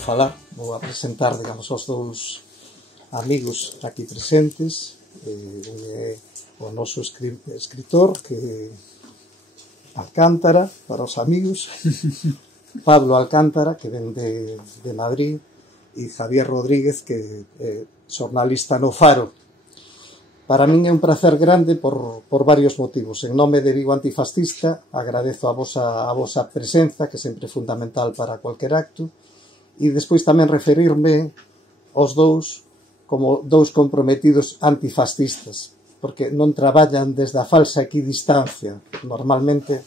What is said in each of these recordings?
falar, vou a presentar, digamos, os dous amigos aquí presentes. Un é o noso escritor, que Alcántara, para os amigos, Pablo Alcántara, que ven de Madrid, e Javier Rodríguez, que é xornalista no Faro. Para min é un prazer grande por varios motivos. En nome de Vigo Antifascista agradezo a vosa presenza, que sempre é fundamental para cualquier acto, e despois tamén referirme aos dous como dous comprometidos antifascistas, porque non traballan desde a falsa equidistancia. Normalmente,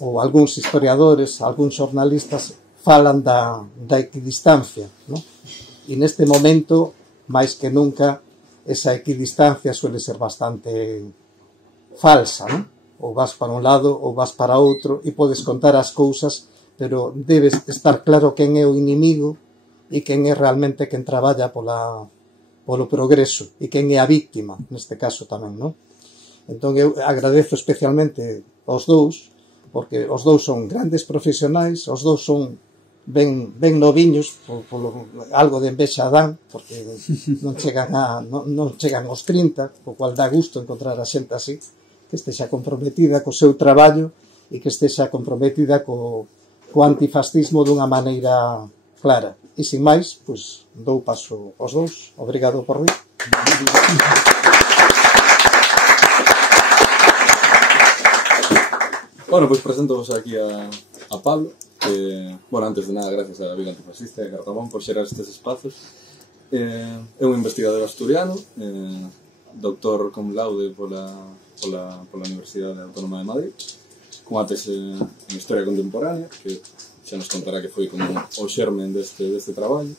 ou algúns historiadores, algúns xornalistas falan da equidistancia, non? E neste momento, máis que nunca, esa equidistancia suele ser bastante falsa, non? Ou vas para un lado ou vas para outro e podes contar as cousas, pero debes estar claro quen é o inimigo e quen é realmente quen traballa polo progreso e quen é a víctima, neste caso tamén, non? Entón eu agradezo especialmente aos dous, porque os dous son grandes profesionais, os dous son ben noviños, polo algo de envexa dan, porque non chegan aos 30, o cual dá gusto encontrar a xente así, que estexa comprometida co seu traballo e que estexa comprometida co antifascismo dunha maneira clara. E sin máis, pois dou paso aos dous. Obrigado por vir. Bueno, pois presento-vos aquí a Pablo. Bueno, antes de nada, gracias a Vigo Antifascista e a Cartabón por xerar estes espazos. É un investigador asturiano, doctor cum laude pola Universidade Autónoma de Madrid, con ates en Historia Contemporánea, que xa nos contará que foi como o xermen deste traballo.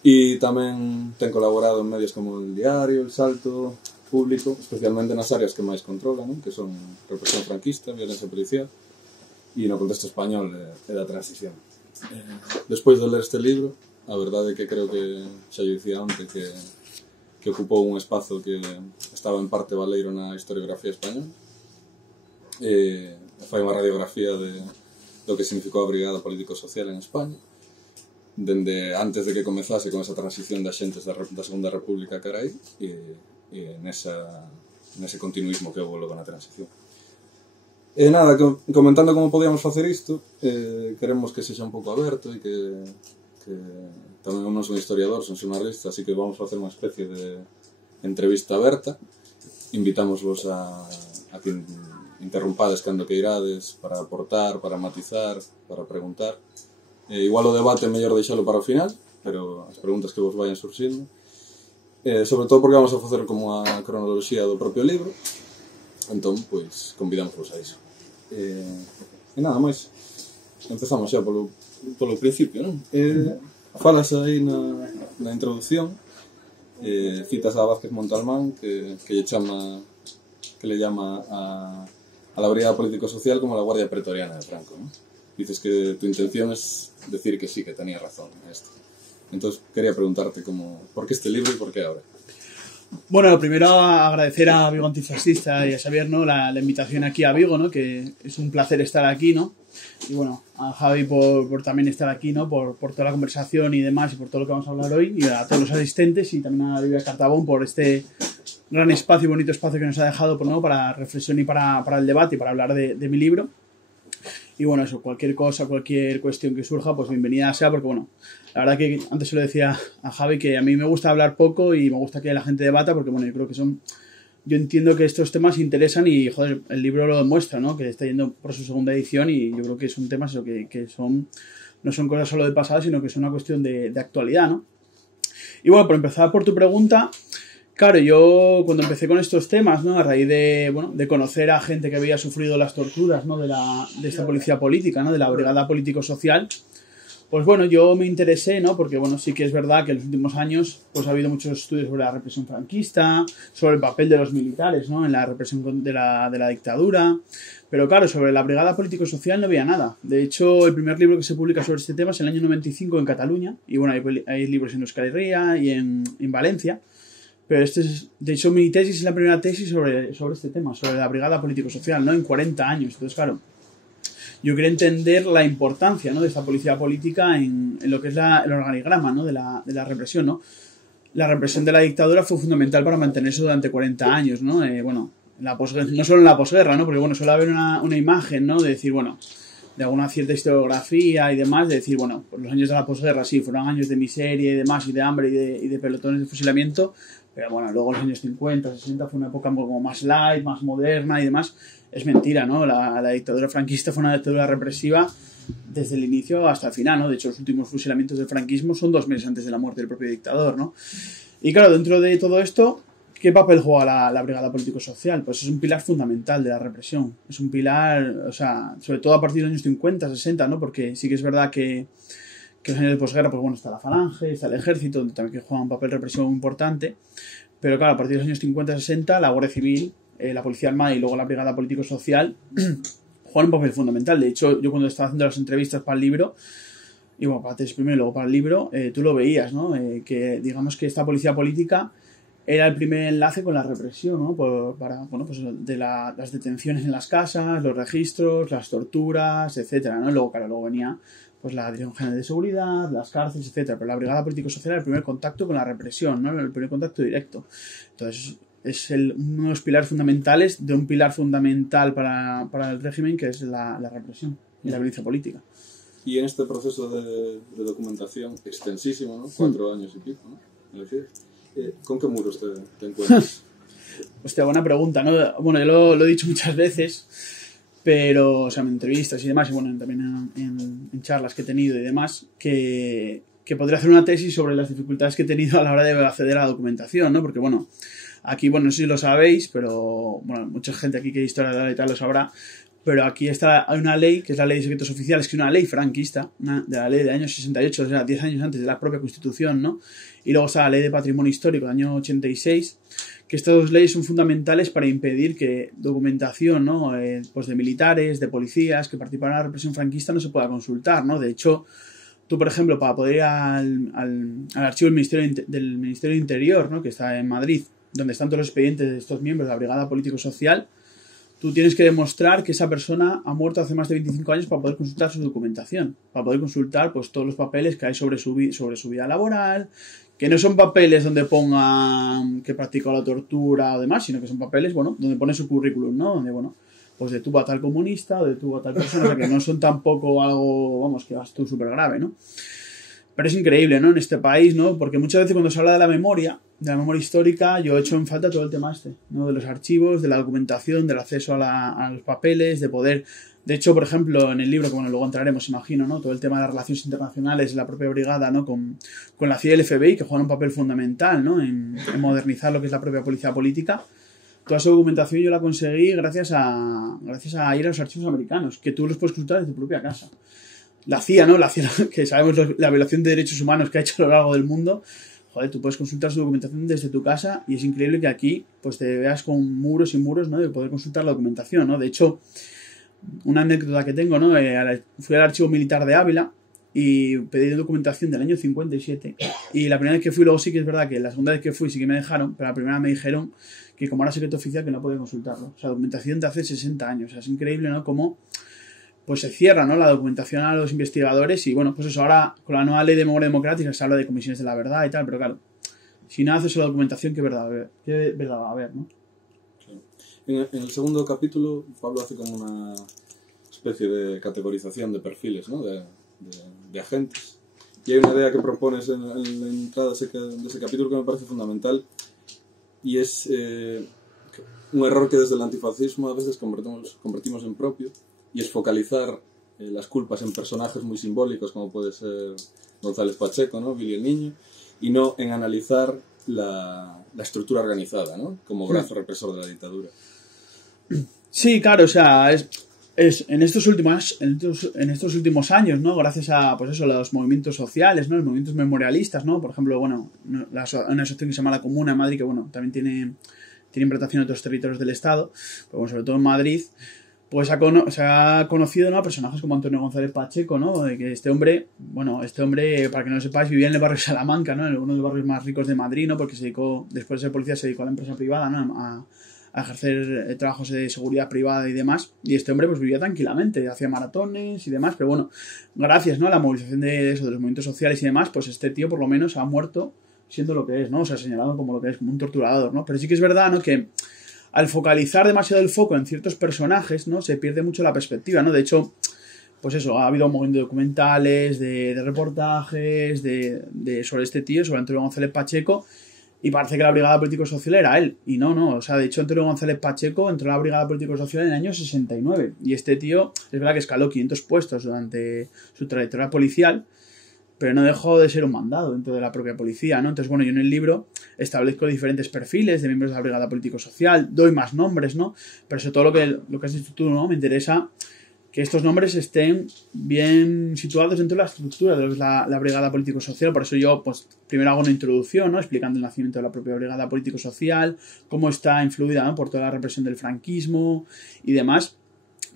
E tamén ten colaborado en medios como El Diario, El Salto, Público, especialmente nas áreas que máis controla, non? Que son represión franquista, violencia policial, e no contexto español é da transición. Despois de ler este libro, a verdade é que creo que xa yo dicía onte que ocupou un espazo que estaba en parte baleiro na historiografía española. Fai unha radiografía do que significou a Brigada Político-Social en España, dende antes de que comezase con esa transición de xentes da Segunda República cara aí, e nese continuismo que houve logo na transición. E nada, comentando como podíamos facer isto, queremos que sexa un pouco aberto e que tamén non son historiador, son xornalista, así que vamos facer unha especie de entrevista aberta. Invitámosvos a que interrumpades cando que irades para aportar, para matizar, para preguntar. Igual o debate é mellor deixalo para o final, pero as preguntas que vos vayan surxindo. Sobre todo porque vamos a facer como a cronoloxía do propio libro. Entón, pois, convidamos a iso. E nada máis. Empezamos xa polo principio, non? Falas aí na introdución, citas a Vázquez Montalbán, que le llama a la Brigada Político-Social como la Guardia Pretoriana de Franco, ¿no? Dices que tu intención es decir que sí, que tenía razón en esto. Entonces, quería preguntarte ¿por qué este libro y por qué ahora? Bueno, primero agradecer a Vigo Antifascista y a Xavier, ¿no? la invitación aquí a Vigo, ¿no? Que es un placer estar aquí, ¿no? Y bueno, a Javi por también estar aquí, ¿no? Por toda la conversación y demás, y por todo lo que vamos a hablar hoy, y a todos los asistentes, y también a Viva Cartabón por este gran espacio y bonito espacio que nos ha dejado, pues, ¿no? Para reflexión y para el debate y para hablar de mi libro. Y bueno, eso, cualquier cosa, cualquier cuestión que surja, pues bienvenida sea, porque bueno, la verdad que antes se lo decía a Javi, que a mí me gusta hablar poco y me gusta que la gente debata, porque bueno, yo creo que yo entiendo que estos temas interesan y, joder, el libro lo demuestra, ¿no? Que está yendo por su segunda edición y yo creo que son temas que no son cosas solo de pasado, sino que son una cuestión de actualidad, ¿no? Y bueno, por empezar por tu pregunta, claro, yo cuando empecé con estos temas, ¿no? A raíz de conocer a gente que había sufrido las torturas, ¿no? de esta policía política, ¿no? De la Brigada Político-Social, pues bueno, yo me interesé, ¿no? Porque bueno, sí que es verdad que en los últimos años pues ha habido muchos estudios sobre la represión franquista, sobre el papel de los militares, ¿no? En la represión de la dictadura, pero claro, sobre la Brigada Político-Social no había nada. De hecho, el primer libro que se publica sobre este tema es en el año 95 en Cataluña, y bueno, hay libros en Euskal Herria y en Valencia. Pero de hecho, mi tesis es la primera tesis sobre este tema, sobre la Brigada Político-Social, ¿no? En 40 años. Entonces, claro, yo quería entender la importancia, ¿no?, de esta policía política en lo que es el organigrama, ¿no?, de la represión, ¿no? La represión de la dictadura fue fundamental para mantenerse durante 40 años, ¿no? Bueno, no solo en la posguerra, ¿no? Porque, bueno, suele haber una imagen, ¿no?, de decir, bueno, de alguna cierta historiografía y demás, de decir, bueno, pues los años de la posguerra sí, fueron años de miseria y demás, y de hambre y de pelotones de fusilamiento, pero bueno, luego los años 50, 60 fue una época como más light, más moderna y demás. Es mentira, ¿no? La dictadura franquista fue una dictadura represiva desde el inicio hasta el final, ¿no? De hecho, los últimos fusilamientos del franquismo son 2 meses antes de la muerte del propio dictador, ¿no? Y claro, dentro de todo esto, ¿qué papel juega la brigada político-social? Pues es un pilar fundamental de la represión. Es un pilar, o sea, sobre todo a partir de los años 50, 60, ¿no? Porque sí que es verdad que en los años de posguerra, pues bueno, está la falange, está el ejército, donde también que juega un papel represivo importante. Pero claro, a partir de los años 50, 60, la Guardia Civil, la Policía Armada y luego la brigada político-social juegan un papel fundamental. De hecho, yo cuando estaba haciendo las entrevistas para el libro, y bueno, para la tesis primero y luego para el libro, tú lo veías, ¿no? Que digamos que esta policía política era el primer enlace con la represión, ¿no? Para, bueno, pues de las detenciones en las casas, los registros, las torturas, etcétera, ¿no? Luego, claro, luego venía pues la Dirección General de Seguridad, las cárceles, etcétera. Pero la brigada político-social era el primer contacto con la represión, ¿no? El primer contacto directo. Entonces, es uno de los pilares fundamentales de un pilar fundamental para el régimen, que es la represión y la violencia política. Y en este proceso de documentación extensísimo, ¿no? 4 años y pico, ¿no? ¿Con qué muros te encuentras? Hostia, buena pregunta, ¿no? Bueno, yo lo he dicho muchas veces, pero, o sea, en entrevistas y demás, y bueno, también en charlas que he tenido y demás, que podría hacer una tesis sobre las dificultades que he tenido a la hora de acceder a la documentación, ¿no? Porque, bueno, aquí, bueno, no sé si lo sabéis, pero, bueno, mucha gente aquí que historia y tal lo sabrá, pero aquí hay una ley, que es la Ley de Secretos Oficiales, que es una ley franquista, de la ley del año 68, o sea, 10 años antes de la propia Constitución, ¿no? Y luego está la Ley de Patrimonio Histórico del año 86, que estas 2 leyes son fundamentales para impedir que documentación, ¿no?, pues de militares, de policías que participaron en la represión franquista no se pueda consultar, ¿no? De hecho, tú, por ejemplo, para poder ir al archivo del Ministerio de Interior, ¿no?, que está en Madrid, donde están todos los expedientes de estos miembros de la Brigada Político-Social, tú tienes que demostrar que esa persona ha muerto hace más de 25 años para poder consultar su documentación, para poder consultar pues todos los papeles que hay sobre su vida laboral, que no son papeles donde pongan que practicó la tortura o demás, sino que son papeles, bueno, donde pone su currículum, ¿no? Donde, bueno, pues detuvo a tal comunista o detuvo a tal persona, o sea, que no son tampoco algo, vamos, que vas tú súper grave, ¿no? Pero es increíble, ¿no?, en este país, ¿no? Porque muchas veces cuando se habla de la memoria histórica, yo he hecho en falta todo el tema ¿no?, de los archivos, de la documentación, del acceso a los papeles, de poder... De hecho, por ejemplo, en el libro, que bueno, luego entraremos, imagino, ¿no?, todo el tema de las relaciones internacionales de la propia brigada, ¿no?, con la CIA y el FBI, que juegan un papel fundamental, ¿no?, en modernizar lo que es la propia policía política. Toda esa documentación yo la conseguí gracias a ir a los archivos americanos, que tú los puedes consultar desde tu propia casa. La CIA, ¿no? La CIA, que sabemos la violación de derechos humanos que ha hecho a lo largo del mundo. Joder, tú puedes consultar su documentación desde tu casa y es increíble que aquí pues te veas con muros y muros, ¿no?, de poder consultar la documentación, ¿no? De hecho, una anécdota que tengo, ¿no? Fui al archivo militar de Ávila y pedí documentación del año 57 y la primera vez que fui, luego sí que es verdad que la segunda vez que fui sí que me dejaron, pero la primera me dijeron que como era secreto oficial que no podía consultarlo. O sea, documentación de hace 60 años. O sea, es increíble, ¿no?, cómo pues se cierra, ¿no?, la documentación a los investigadores y bueno, pues eso, ahora con la nueva ley de memoria democrática se habla de comisiones de la verdad y tal, pero claro, si no haces la documentación, ¿qué verdad va a haber, ¿no? En el segundo capítulo, Pablo hace como una especie de categorización de perfiles, ¿no?, de agentes. Y hay una idea que propones en la entrada de ese capítulo que me parece fundamental y es un error que desde el antifascismo a veces convertimos en propio, y es focalizar las culpas en personajes muy simbólicos como puede ser González Pacheco, ¿no?, Billy el Niño, y no en analizar la estructura organizada, ¿no?, como brazo represor de la dictadura. Sí, claro, o sea, es en estos últimos años, ¿no?, gracias a pues eso, los movimientos sociales, ¿no?, los movimientos memorialistas, ¿no?, por ejemplo, bueno, una asociación que se llama La Comuna en Madrid, que bueno, también tiene implantación en otros territorios del Estado, pero bueno, sobre todo en Madrid, pues se ha conocido, ¿no?, a personajes como Antonio González Pacheco, ¿no?, de que este hombre, para que no lo sepáis, vivía en el barrio de Salamanca, ¿no?, en uno de los barrios más ricos de Madrid, ¿no?, porque después de ser policía se dedicó a la empresa privada, ¿no?, a ejercer trabajos de seguridad privada y demás, y este hombre pues vivía tranquilamente, hacía maratones y demás, pero bueno, gracias, ¿no?, a la movilización de eso, de los movimientos sociales y demás, pues este tío por lo menos ha muerto siendo lo que es, ¿no? O sea, señalado como lo que es, como un torturador, ¿no? Pero sí que es verdad, ¿no?, que al focalizar demasiado el foco en ciertos personajes, ¿no?, se pierde mucho la perspectiva, ¿no? De hecho, pues eso, ha habido un montón de documentales, de reportajes, sobre este tío, sobre Antonio González Pacheco, y parece que la Brigada Político-Social era él. Y no, o sea, de hecho Antonio González Pacheco entró a la Brigada Político-Social en el año 69. Y este tío, es verdad que escaló 500 puestos durante su trayectoria policial, pero no dejó de ser un mandado dentro de la propia policía, ¿no? Entonces, bueno, yo en el libro establezco diferentes perfiles de miembros de la Brigada Político-Social, doy más nombres, ¿no? Pero sobre todo lo que has dicho tú, ¿no?, me interesa que estos nombres estén bien situados dentro de la estructura de lo que es la Brigada Político-Social. Por eso yo, pues, primero hago una introducción, ¿no?, explicando el nacimiento de la propia Brigada Político-Social, cómo está influida, ¿no?, por toda la represión del franquismo y demás,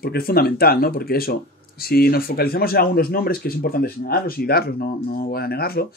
porque es fundamental, ¿no? Porque eso, si nos focalizamos en algunos nombres, que es importante señalarlos y darlos, no voy a negarlo,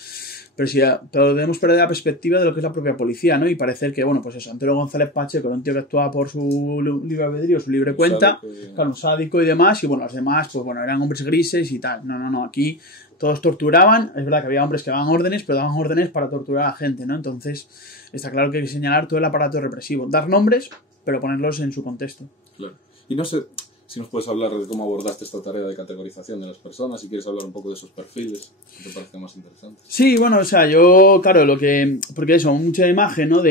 pero debemos perder la perspectiva de lo que es la propia policía, ¿no? Y parecer que, bueno, pues eso, Antonio González Pacheco era un tío que actuaba por su libre albedrío, su libre cuenta, claro, un sádico y demás, y bueno, los demás, pues bueno, eran hombres grises y tal. No, aquí todos torturaban, es verdad que había hombres que daban órdenes, pero daban órdenes para torturar a la gente, ¿no? Entonces, está claro que hay que señalar todo el aparato represivo, dar nombres, pero ponerlos en su contexto. Claro. Y no sé si nos puedes hablar de cómo abordaste esta tarea de categorización de las personas, si quieres hablar un poco de esos perfiles, que te parece más interesante. Sí, bueno, o sea, yo, claro, porque eso, mucha imagen, ¿no?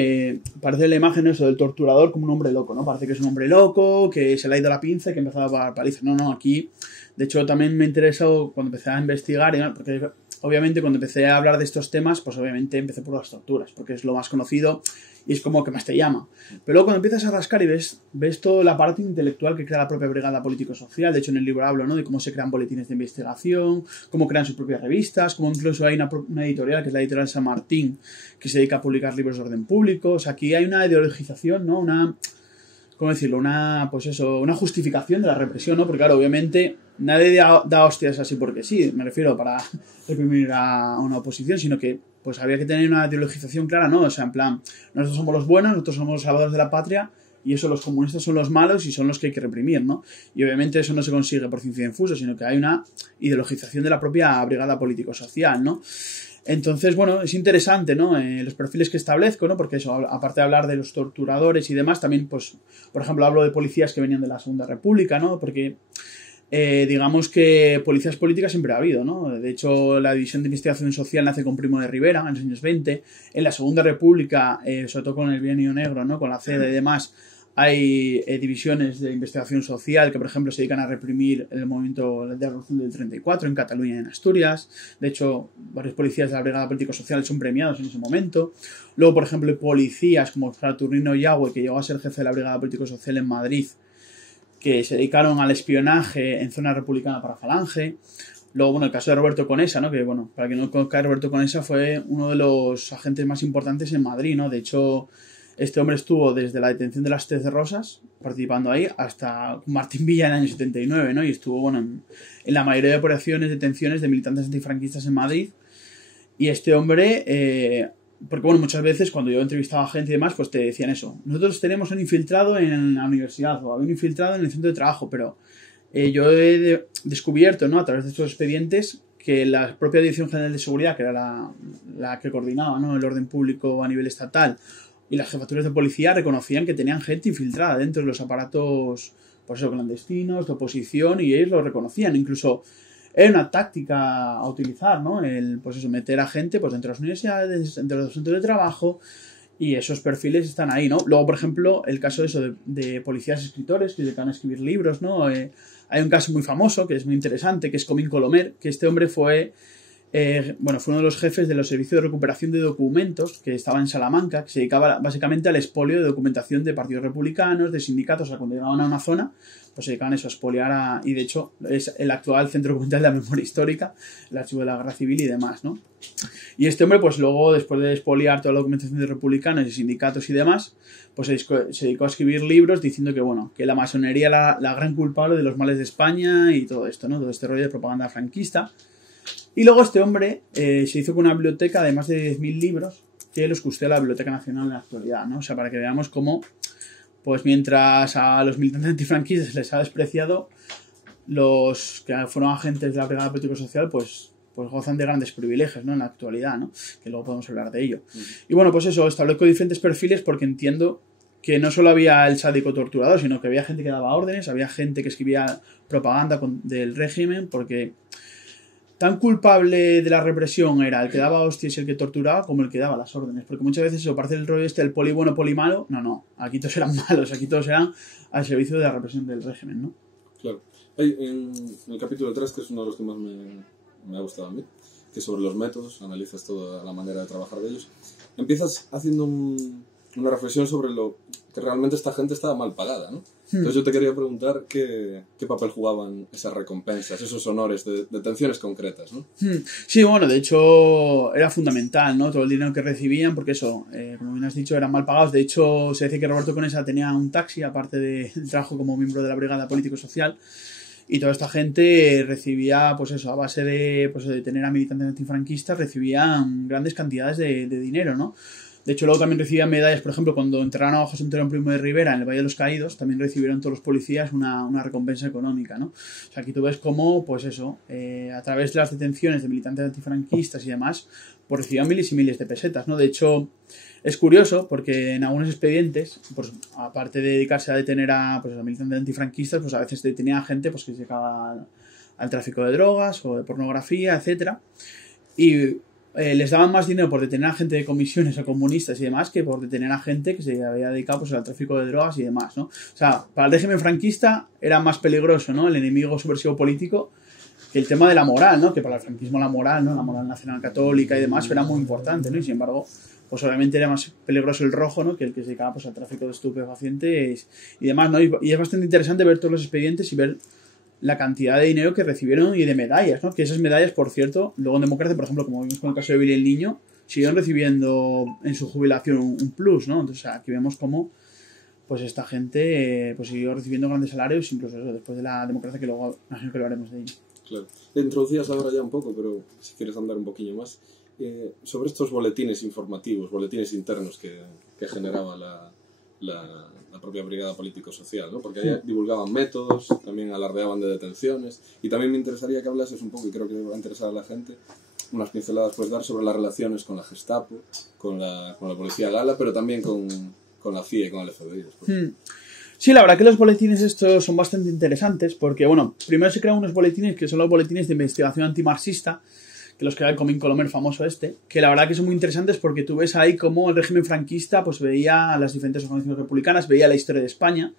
Parece la imagen eso del torturador como un hombre loco, ¿no? Parece que es un hombre loco, que se le ha ido la pinza y que empezaba a dar palizas. No, aquí, de hecho, también me interesó cuando empecé a investigar, porque obviamente cuando empecé a hablar de estos temas, pues obviamente empecé por las torturas, porque es lo más conocido y es como que más te llama. Pero luego cuando empiezas a rascar y ves todo el aparato intelectual que crea la propia Brigada Político-Social, de hecho en el libro hablo, ¿no?, de cómo se crean boletines de investigación, cómo crean sus propias revistas, cómo incluso hay una editorial, que es la editorial San Martín, que se dedica a publicar libros de orden público. O sea, aquí hay una ideologización, ¿no?, ¿cómo decirlo? Una justificación de la represión, ¿no? Porque claro, obviamente nadie da hostias así porque sí, me refiero, para reprimir a una oposición, sino que pues había que tener una ideologización clara, ¿no? O sea, en plan, nosotros somos los buenos, nosotros somos los salvadores de la patria, y eso los comunistas son los malos y son los que hay que reprimir, ¿no? Y obviamente eso no se consigue por ciencia infuso, sino que hay una ideologización de la propia Brigada Político-Social, ¿no? Entonces, bueno, es interesante, ¿no?, los perfiles que establezco, ¿no? Porque eso, aparte de hablar de los torturadores y demás, también, pues, por ejemplo, hablo de policías que venían de la Segunda República, ¿no? Porque digamos que policías políticas siempre ha habido, ¿no? De hecho, la División de Investigación Social nace con Primo de Rivera en los años 20. En la Segunda República, sobre todo con el Bienio Negro, ¿no?, con la CEDA y demás, hay divisiones de investigación social que, por ejemplo, se dedican a reprimir el movimiento de la Revolución del 34 en Cataluña y en Asturias. De hecho, varios policías de la Brigada Político-Social son premiados en ese momento. Luego, por ejemplo, hay policías como Saturnino Yagüe, que llegó a ser jefe de la Brigada Político-Social en Madrid, que se dedicaron al espionaje en zona republicana para Falange. Luego, bueno, el caso de Roberto Conesa, ¿no? Que, bueno, para quien no conozca, Roberto Conesa fue uno de los agentes más importantes en Madrid, ¿no? De hecho, este hombre estuvo desde la detención de las 13 Rosas, participando ahí, hasta Martín Villa en el año 79, ¿no? Y estuvo, bueno, en la mayoría de operaciones, detenciones de militantes antifranquistas en Madrid. Y este hombre, porque, bueno, muchas veces cuando yo entrevistaba a gente y demás, pues te decían eso. Nosotros tenemos un infiltrado en la universidad o había un infiltrado en el centro de trabajo, pero yo he descubierto, ¿no?, a través de estos expedientes, que la propia Dirección General de Seguridad, que era la que coordinaba, ¿no?, el orden público a nivel estatal, y las jefaturas de policía reconocían que tenían gente infiltrada dentro de los aparatos, por eso, clandestinos, de oposición, y ellos lo reconocían. Incluso era una táctica a utilizar, ¿no? Pues eso, meter a gente pues dentro de las universidades, entre los centros de trabajo, y esos perfiles están ahí, ¿no? Luego, por ejemplo, el caso de policías escritores que se dedican a escribir libros, ¿no? Hay un caso muy famoso, que es muy interesante, que es Comín Colomer, que este hombre fue uno de los jefes de los servicios de recuperación de documentos que estaba en Salamanca, que se dedicaba básicamente al expolio de documentación de partidos republicanos, de sindicatos. O sea, cuando llegaban a una zona, pues se dedicaban eso, a expoliar y de hecho es el actual Centro Documental de la Memoria Histórica, el Archivo de la Guerra Civil y demás, ¿no? Y este hombre, pues luego, después de expoliar toda la documentación de republicanos y sindicatos y demás, pues se dedicó a escribir libros diciendo que, bueno, que la masonería era la gran culpable de los males de España y todo esto, ¿no? Todo este rollo de propaganda franquista. Y luego este hombre se hizo con una biblioteca de más de 10.000 libros que los custodia la Biblioteca Nacional en la actualidad, ¿no? O sea, para que veamos cómo pues mientras a los militantes antifranquistas les ha despreciado, los que fueron agentes de la Brigada Político-Social, pues gozan de grandes privilegios, ¿no? En la actualidad, ¿no? Que luego podemos hablar de ello. Y bueno, pues eso, establezco diferentes perfiles porque entiendo que no solo había el sádico torturador, sino que había gente que daba órdenes, había gente que escribía propaganda del régimen, porque tan culpable de la represión era el que daba hostias y el que torturaba como el que daba las órdenes. Porque muchas veces eso parece el rollo el poli bueno, poli malo. No, aquí todos eran malos, aquí todos eran al servicio de la represión del régimen, ¿no? Claro. Hay en el capítulo 3, que es uno de los que más me ha gustado a mí, que sobre los métodos, analizas toda la manera de trabajar de ellos. Empiezas haciendo una reflexión sobre lo que realmente esta gente estaba mal pagada, ¿no? Entonces yo te quería preguntar qué papel jugaban esas recompensas, esos honores de detenciones concretas, ¿no? Sí, bueno, de hecho era fundamental, ¿no? Todo el dinero que recibían, porque eso, como bien has dicho, eran mal pagados. De hecho, se dice que Roberto Conesa tenía un taxi, aparte del trabajo como miembro de la Brigada Político-Social, y toda esta gente recibía, pues eso, a base de tener a militantes antifranquistas, recibían grandes cantidades de dinero, ¿no? De hecho, luego también recibían medallas, por ejemplo, cuando enterraron a José Antonio Primo de Rivera en el Valle de los Caídos, también recibieron todos los policías una recompensa económica, ¿no? O sea, aquí tú ves cómo, pues eso, a través de las detenciones de militantes antifranquistas y demás, pues recibían miles y miles de pesetas, ¿no? De hecho, es curioso porque en algunos expedientes, pues aparte de dedicarse a detener a militantes antifranquistas, pues a veces detenía a gente pues que se dedicaba al tráfico de drogas o de pornografía, etcétera, y les daban más dinero por detener a gente de comisiones o comunistas y demás que por detener a gente que se había dedicado pues al tráfico de drogas y demás, ¿no? O sea, para el régimen franquista era más peligroso, ¿no? El enemigo subversivo político que el tema de la moral, ¿no? Que para el franquismo la moral, ¿no? La moral nacional católica y demás era muy importante, ¿no? Y sin embargo, pues obviamente era más peligroso el rojo, ¿no? Que el que se dedicaba pues al tráfico de estupefacientes y demás, ¿no? Y es bastante interesante ver todos los expedientes y ver la cantidad de dinero que recibieron y de medallas, ¿no? Que esas medallas, por cierto, luego en democracia, por ejemplo, como vimos con el caso de Billy el Niño, siguieron recibiendo en su jubilación un plus, ¿no? Entonces aquí vemos cómo pues esta gente pues siguió recibiendo grandes salarios, incluso eso, después de la democracia, que luego imagino que lo haremos de ello. Claro. Te introducías ahora ya un poco, pero si quieres andar un poquillo más, sobre estos boletines informativos, boletines internos que generaba la propia Brigada Político-Social, ¿no? Porque ahí divulgaban métodos, también alardeaban de detenciones, y también me interesaría que hablases un poco, y creo que le va a interesar a la gente, unas pinceladas puedes dar sobre las relaciones con la Gestapo, con la policía gala, pero también con la CIA y con el FBI. Sí, la verdad que los boletines estos son bastante interesantes, porque, bueno, primero se crean unos boletines que son los boletines de investigación antimarxista, que los crea el Comín Colomer famoso que la verdad que son muy interesantes porque tú ves ahí cómo el régimen franquista pues veía a las diferentes organizaciones republicanas, veía la historia de España,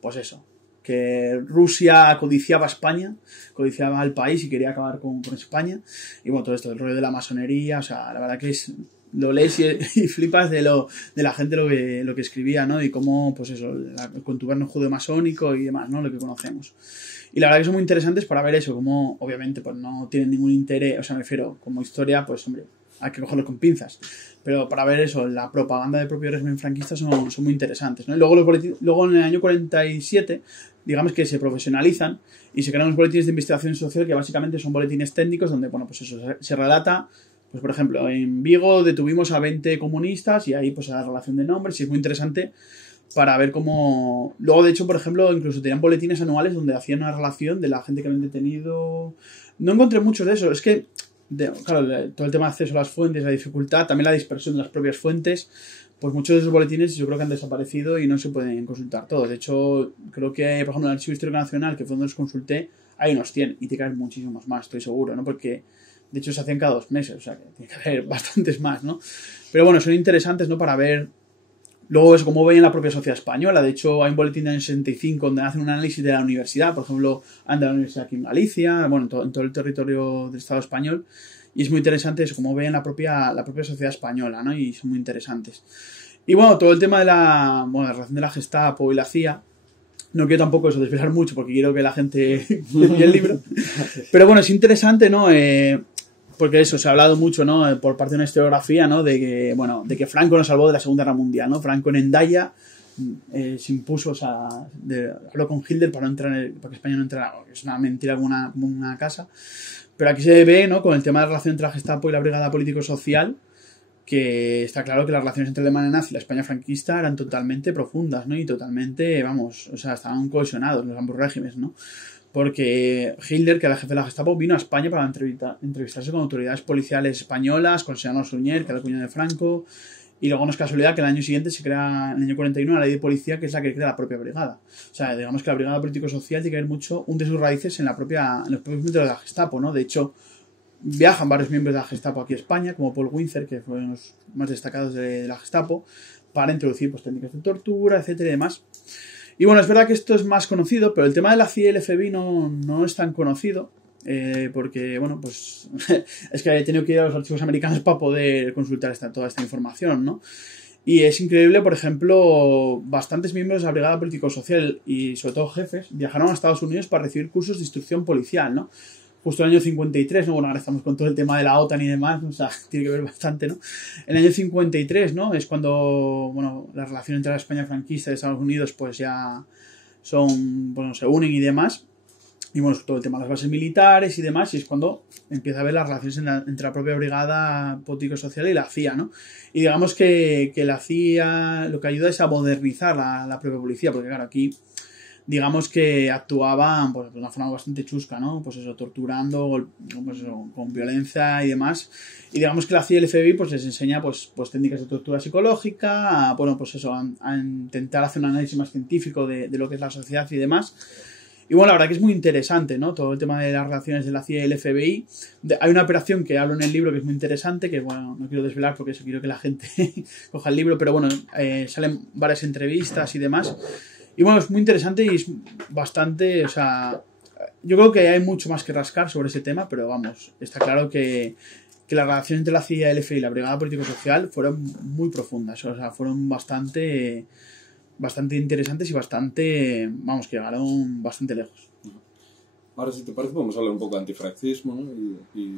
pues eso, que Rusia codiciaba a España, codiciaba al país y quería acabar con España, y bueno, todo esto, el rollo de la masonería, o sea, la verdad que lo lees y flipas de la gente lo que escribía, ¿no? Y cómo, pues eso, el contubernio judeo-masónico y demás, ¿no? Lo que conocemos. Y la verdad que son muy interesantes para ver eso, como obviamente pues no tienen ningún interés, o sea, me refiero, como historia, pues hombre, hay que cogerlo con pinzas. Pero para ver eso, la propaganda del propio régimen franquista son muy interesantes, ¿no? Y luego en el año 47, digamos que se profesionalizan y se crean unos boletines de investigación social que básicamente son boletines técnicos donde, bueno, pues eso, se relata, pues por ejemplo, en Vigo detuvimos a 20 comunistas y ahí pues a la relación de nombres y es muy interesante para ver cómo... Luego, de hecho, por ejemplo, incluso tenían boletines anuales donde hacían una relación de la gente que habían detenido. No encontré mucho de eso. Es que, claro, todo el tema de acceso a las fuentes, la dificultad, también la dispersión de las propias fuentes, pues muchos de esos boletines yo creo que han desaparecido y no se pueden consultar todos. De hecho, creo que, por ejemplo, en el Archivo Histórico Nacional, que fue donde los consulté, hay unos 100 y te caen muchísimos más, estoy seguro, ¿no? Porque, de hecho, se hacían cada 2 meses, o sea, que tiene que haber bastantes más, ¿no? Pero bueno, son interesantes, ¿no? Para ver... Luego es como veía la propia sociedad española. De hecho, hay un boletín del 65 donde hacen un análisis de la universidad. Por ejemplo, anda la universidad aquí en Galicia, bueno, en todo el territorio del Estado español. Y es muy interesante eso, como veían la propia sociedad española, ¿no? Y son muy interesantes. Y bueno, todo el tema de la relación de la Gestapo y la CIA. No quiero tampoco eso desvelar mucho porque quiero que la gente lea el libro. Pero bueno, es interesante, ¿no? Porque eso, se ha hablado mucho, ¿no? Por parte de una historiografía, ¿no? De que Franco nos salvó de la Segunda Guerra Mundial, ¿no? Franco en Hendaya se impuso, o sea, habló con Hitler para que España no entrara. Es una mentira como una casa. Pero aquí se ve, ¿no? Con el tema de la relación entre la Gestapo y la Brigada Político-Social, que está claro que las relaciones entre Alemania nazi y la España franquista eran totalmente profundas, ¿no? Y totalmente, vamos, o sea, estaban cohesionados los ambos regímenes, ¿no? Porque Hitler, que era el jefe de la Gestapo, vino a España para entrevistarse con autoridades policiales españolas, con Serrano Suñer, que era el cuñado de Franco, y luego no es casualidad que el año siguiente se crea, en el año 41, la ley de policía, que es la que crea la propia brigada. O sea, digamos que la brigada político-social tiene que ver mucho, hunde sus raíces en los propios miembros de la Gestapo, ¿no? De hecho, viajan varios miembros de la Gestapo aquí a España, como Paul Winzer, que fue uno de los más destacados de la Gestapo, para introducir pues, técnicas de tortura, etcétera y demás. Y bueno, es verdad que esto es más conocido, pero el tema de la CIA y el FBI no es tan conocido, porque, bueno, pues es que he tenido que ir a los archivos americanos para poder consultar toda esta información, ¿no? Y es increíble, por ejemplo, bastantes miembros de la Brigada Político-Social y sobre todo jefes viajaron a Estados Unidos para recibir cursos de instrucción policial, ¿no? Justo en el año 53, ¿no? Bueno, ahora estamos con todo el tema de la OTAN y demás, o sea, tiene que ver bastante, ¿no? En el año 53, ¿no? Es cuando, bueno, la relación entre la España franquista y Estados Unidos, pues ya son, bueno, se unen y demás. Y bueno, todo el tema de las bases militares y demás, y es cuando empieza a ver las relaciones entre la propia Brigada Político-Social y la CIA, ¿no? Y digamos que la CIA lo que ayuda es a modernizar la propia policía, porque claro, aquí digamos que actuaban pues, de una forma bastante chusca, ¿no? Pues eso, torturando, pues eso, con violencia y demás. Y digamos que la CIA y el FBI pues les enseña pues técnicas de tortura psicológica, bueno, pues eso, a intentar hacer un análisis más científico de lo que es la sociedad y demás. Y bueno, la verdad que es muy interesante, ¿no? Todo el tema de las relaciones de la CIA y el FBI. Hay una operación que hablo en el libro que es muy interesante, que bueno, no quiero desvelar porque eso quiero que la gente coja el libro, pero bueno, salen varias entrevistas y demás. Y bueno, es muy interesante y es bastante, o sea, yo creo que hay mucho más que rascar sobre ese tema, pero vamos, está claro que las relaciones entre la CIA, el FBI y la Brigada Político-Social fueron muy profundas, o sea, fueron bastante interesantes y bastante, vamos, que llegaron bastante lejos. Ahora, si te parece, podemos hablar un poco de antifranquismo, ¿no? y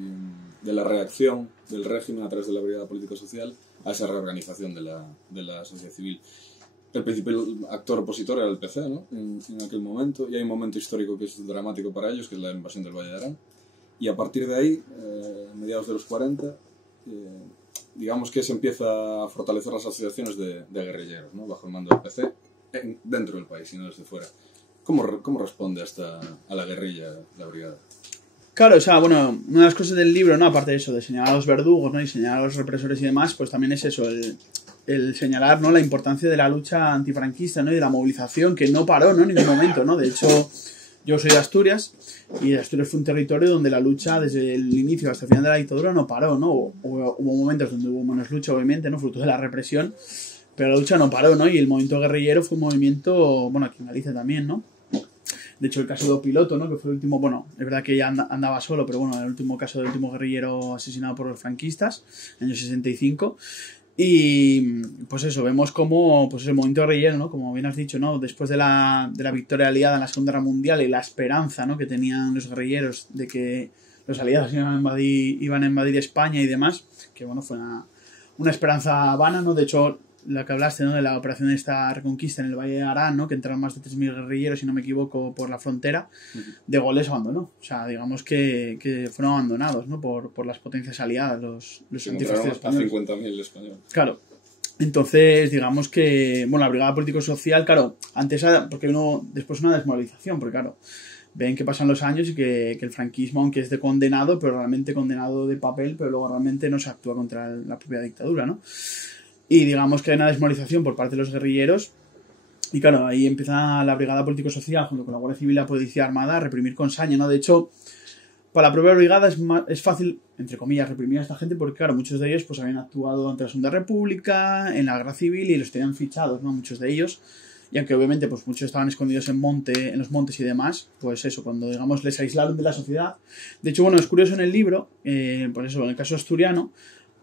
de la reacción del régimen a través de la Brigada Político-Social a esa reorganización de la sociedad civil. El principal actor opositor era el PC, ¿no? En aquel momento, y hay un momento histórico que es dramático para ellos, que es la invasión del Valle de Arán. Y a partir de ahí, mediados de los 40, digamos que se empieza a fortalecer las asociaciones de guerrilleros, ¿no? Bajo el mando del PC, dentro del país y no desde fuera. ¿Cómo responde a la guerrilla la brigada? Claro, o sea, bueno, una de las cosas del libro, ¿no? Aparte de eso, de señalar a los verdugos, ¿no? Y señalar a los represores y demás, pues también es eso, el señalar, ¿no? La importancia de la lucha antifranquista, ¿no? Y de la movilización, que no paró, ¿no? En ningún momento, ¿no? De hecho, yo soy de Asturias, y Asturias fue un territorio donde la lucha, desde el inicio hasta el final de la dictadura, no paró, ¿no? Hubo momentos donde hubo menos lucha, obviamente, ¿no? Fruto de la represión, pero la lucha no paró, ¿no? Y el movimiento guerrillero fue un movimiento, bueno, aquí en Galicia también, ¿no? De hecho, el caso de Opiloto, ¿no? Que fue el último, bueno, es verdad que ya andaba solo, pero bueno, el último caso del último guerrillero asesinado por los franquistas, en el año 65. Y pues eso, vemos como pues el movimiento guerrillero, ¿no? Como bien has dicho, ¿no? Después de la victoria aliada en la Segunda Guerra Mundial y la esperanza, ¿no? Que tenían los guerrilleros de que los aliados iban a invadir España y demás, que bueno, fue una esperanza vana, ¿no? De hecho, la que hablaste, ¿no? De la operación de esta reconquista en el Valle de Arán, ¿no? Que entraron más de 3.000 guerrilleros, si no me equivoco, por la frontera. De Gaulle les abandonó. O sea, digamos que fueron abandonados, ¿no? Por las potencias aliadas, los antifascistas españoles. A 50.000 españoles. Claro. Entonces, digamos que, bueno, la Brigada Político-Social, claro, antes, porque después una desmoralización, porque claro, ven que pasan los años y que el franquismo, aunque es de condenado, pero realmente condenado de papel, pero luego realmente no se actúa contra la propia dictadura, ¿no? Y digamos que hay una desmoralización por parte de los guerrilleros. Y claro, ahí empieza la Brigada Político-Social junto con la Guardia Civil y la Policía Armada a reprimir con saña, ¿no? De hecho, para la propia brigada es fácil, entre comillas, reprimir a esta gente porque, claro, muchos de ellos pues habían actuado ante la Segunda República, en la Guerra Civil y los tenían fichados, ¿no? Muchos de ellos. Y aunque obviamente pues muchos estaban escondidos en los montes y demás, pues eso, cuando digamos les aislaron de la sociedad. De hecho, bueno, es curioso en el libro, por eso, en el caso asturiano,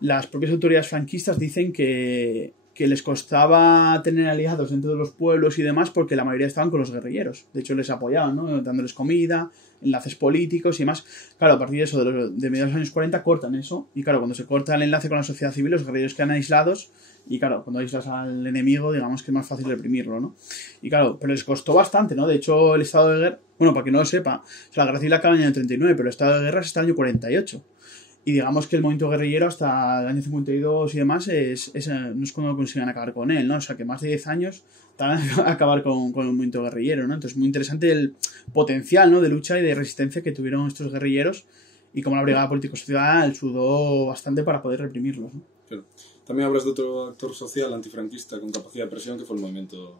las propias autoridades franquistas dicen que les costaba tener aliados dentro de los pueblos y demás porque la mayoría estaban con los guerrilleros. De hecho, les apoyaban, ¿no? Dándoles comida, enlaces políticos y demás. Claro, a partir de eso, de mediados de los años 40, cortan eso. Y claro, cuando se corta el enlace con la sociedad civil, los guerrilleros quedan aislados. Y claro, cuando aíslas al enemigo, digamos que es más fácil reprimirlo, ¿no? Y claro, pero les costó bastante, ¿no? De hecho, el estado de guerra... Bueno, para que no lo sepa, o sea, la guerra civil acaba en el año 39, pero el estado de guerra es hasta el año 48. Y digamos que el movimiento guerrillero hasta el año 52 y demás no es cuando consigan acabar con él, ¿no? O sea, que más de 10 años tardan en acabar con el movimiento guerrillero, ¿no? Entonces, muy interesante el potencial, ¿no?, de lucha y de resistencia que tuvieron estos guerrilleros y cómo la Brigada Político-Social sudó bastante para poder reprimirlos, ¿no? Claro. También hablas de otro actor social antifranquista con capacidad de presión que fue el movimiento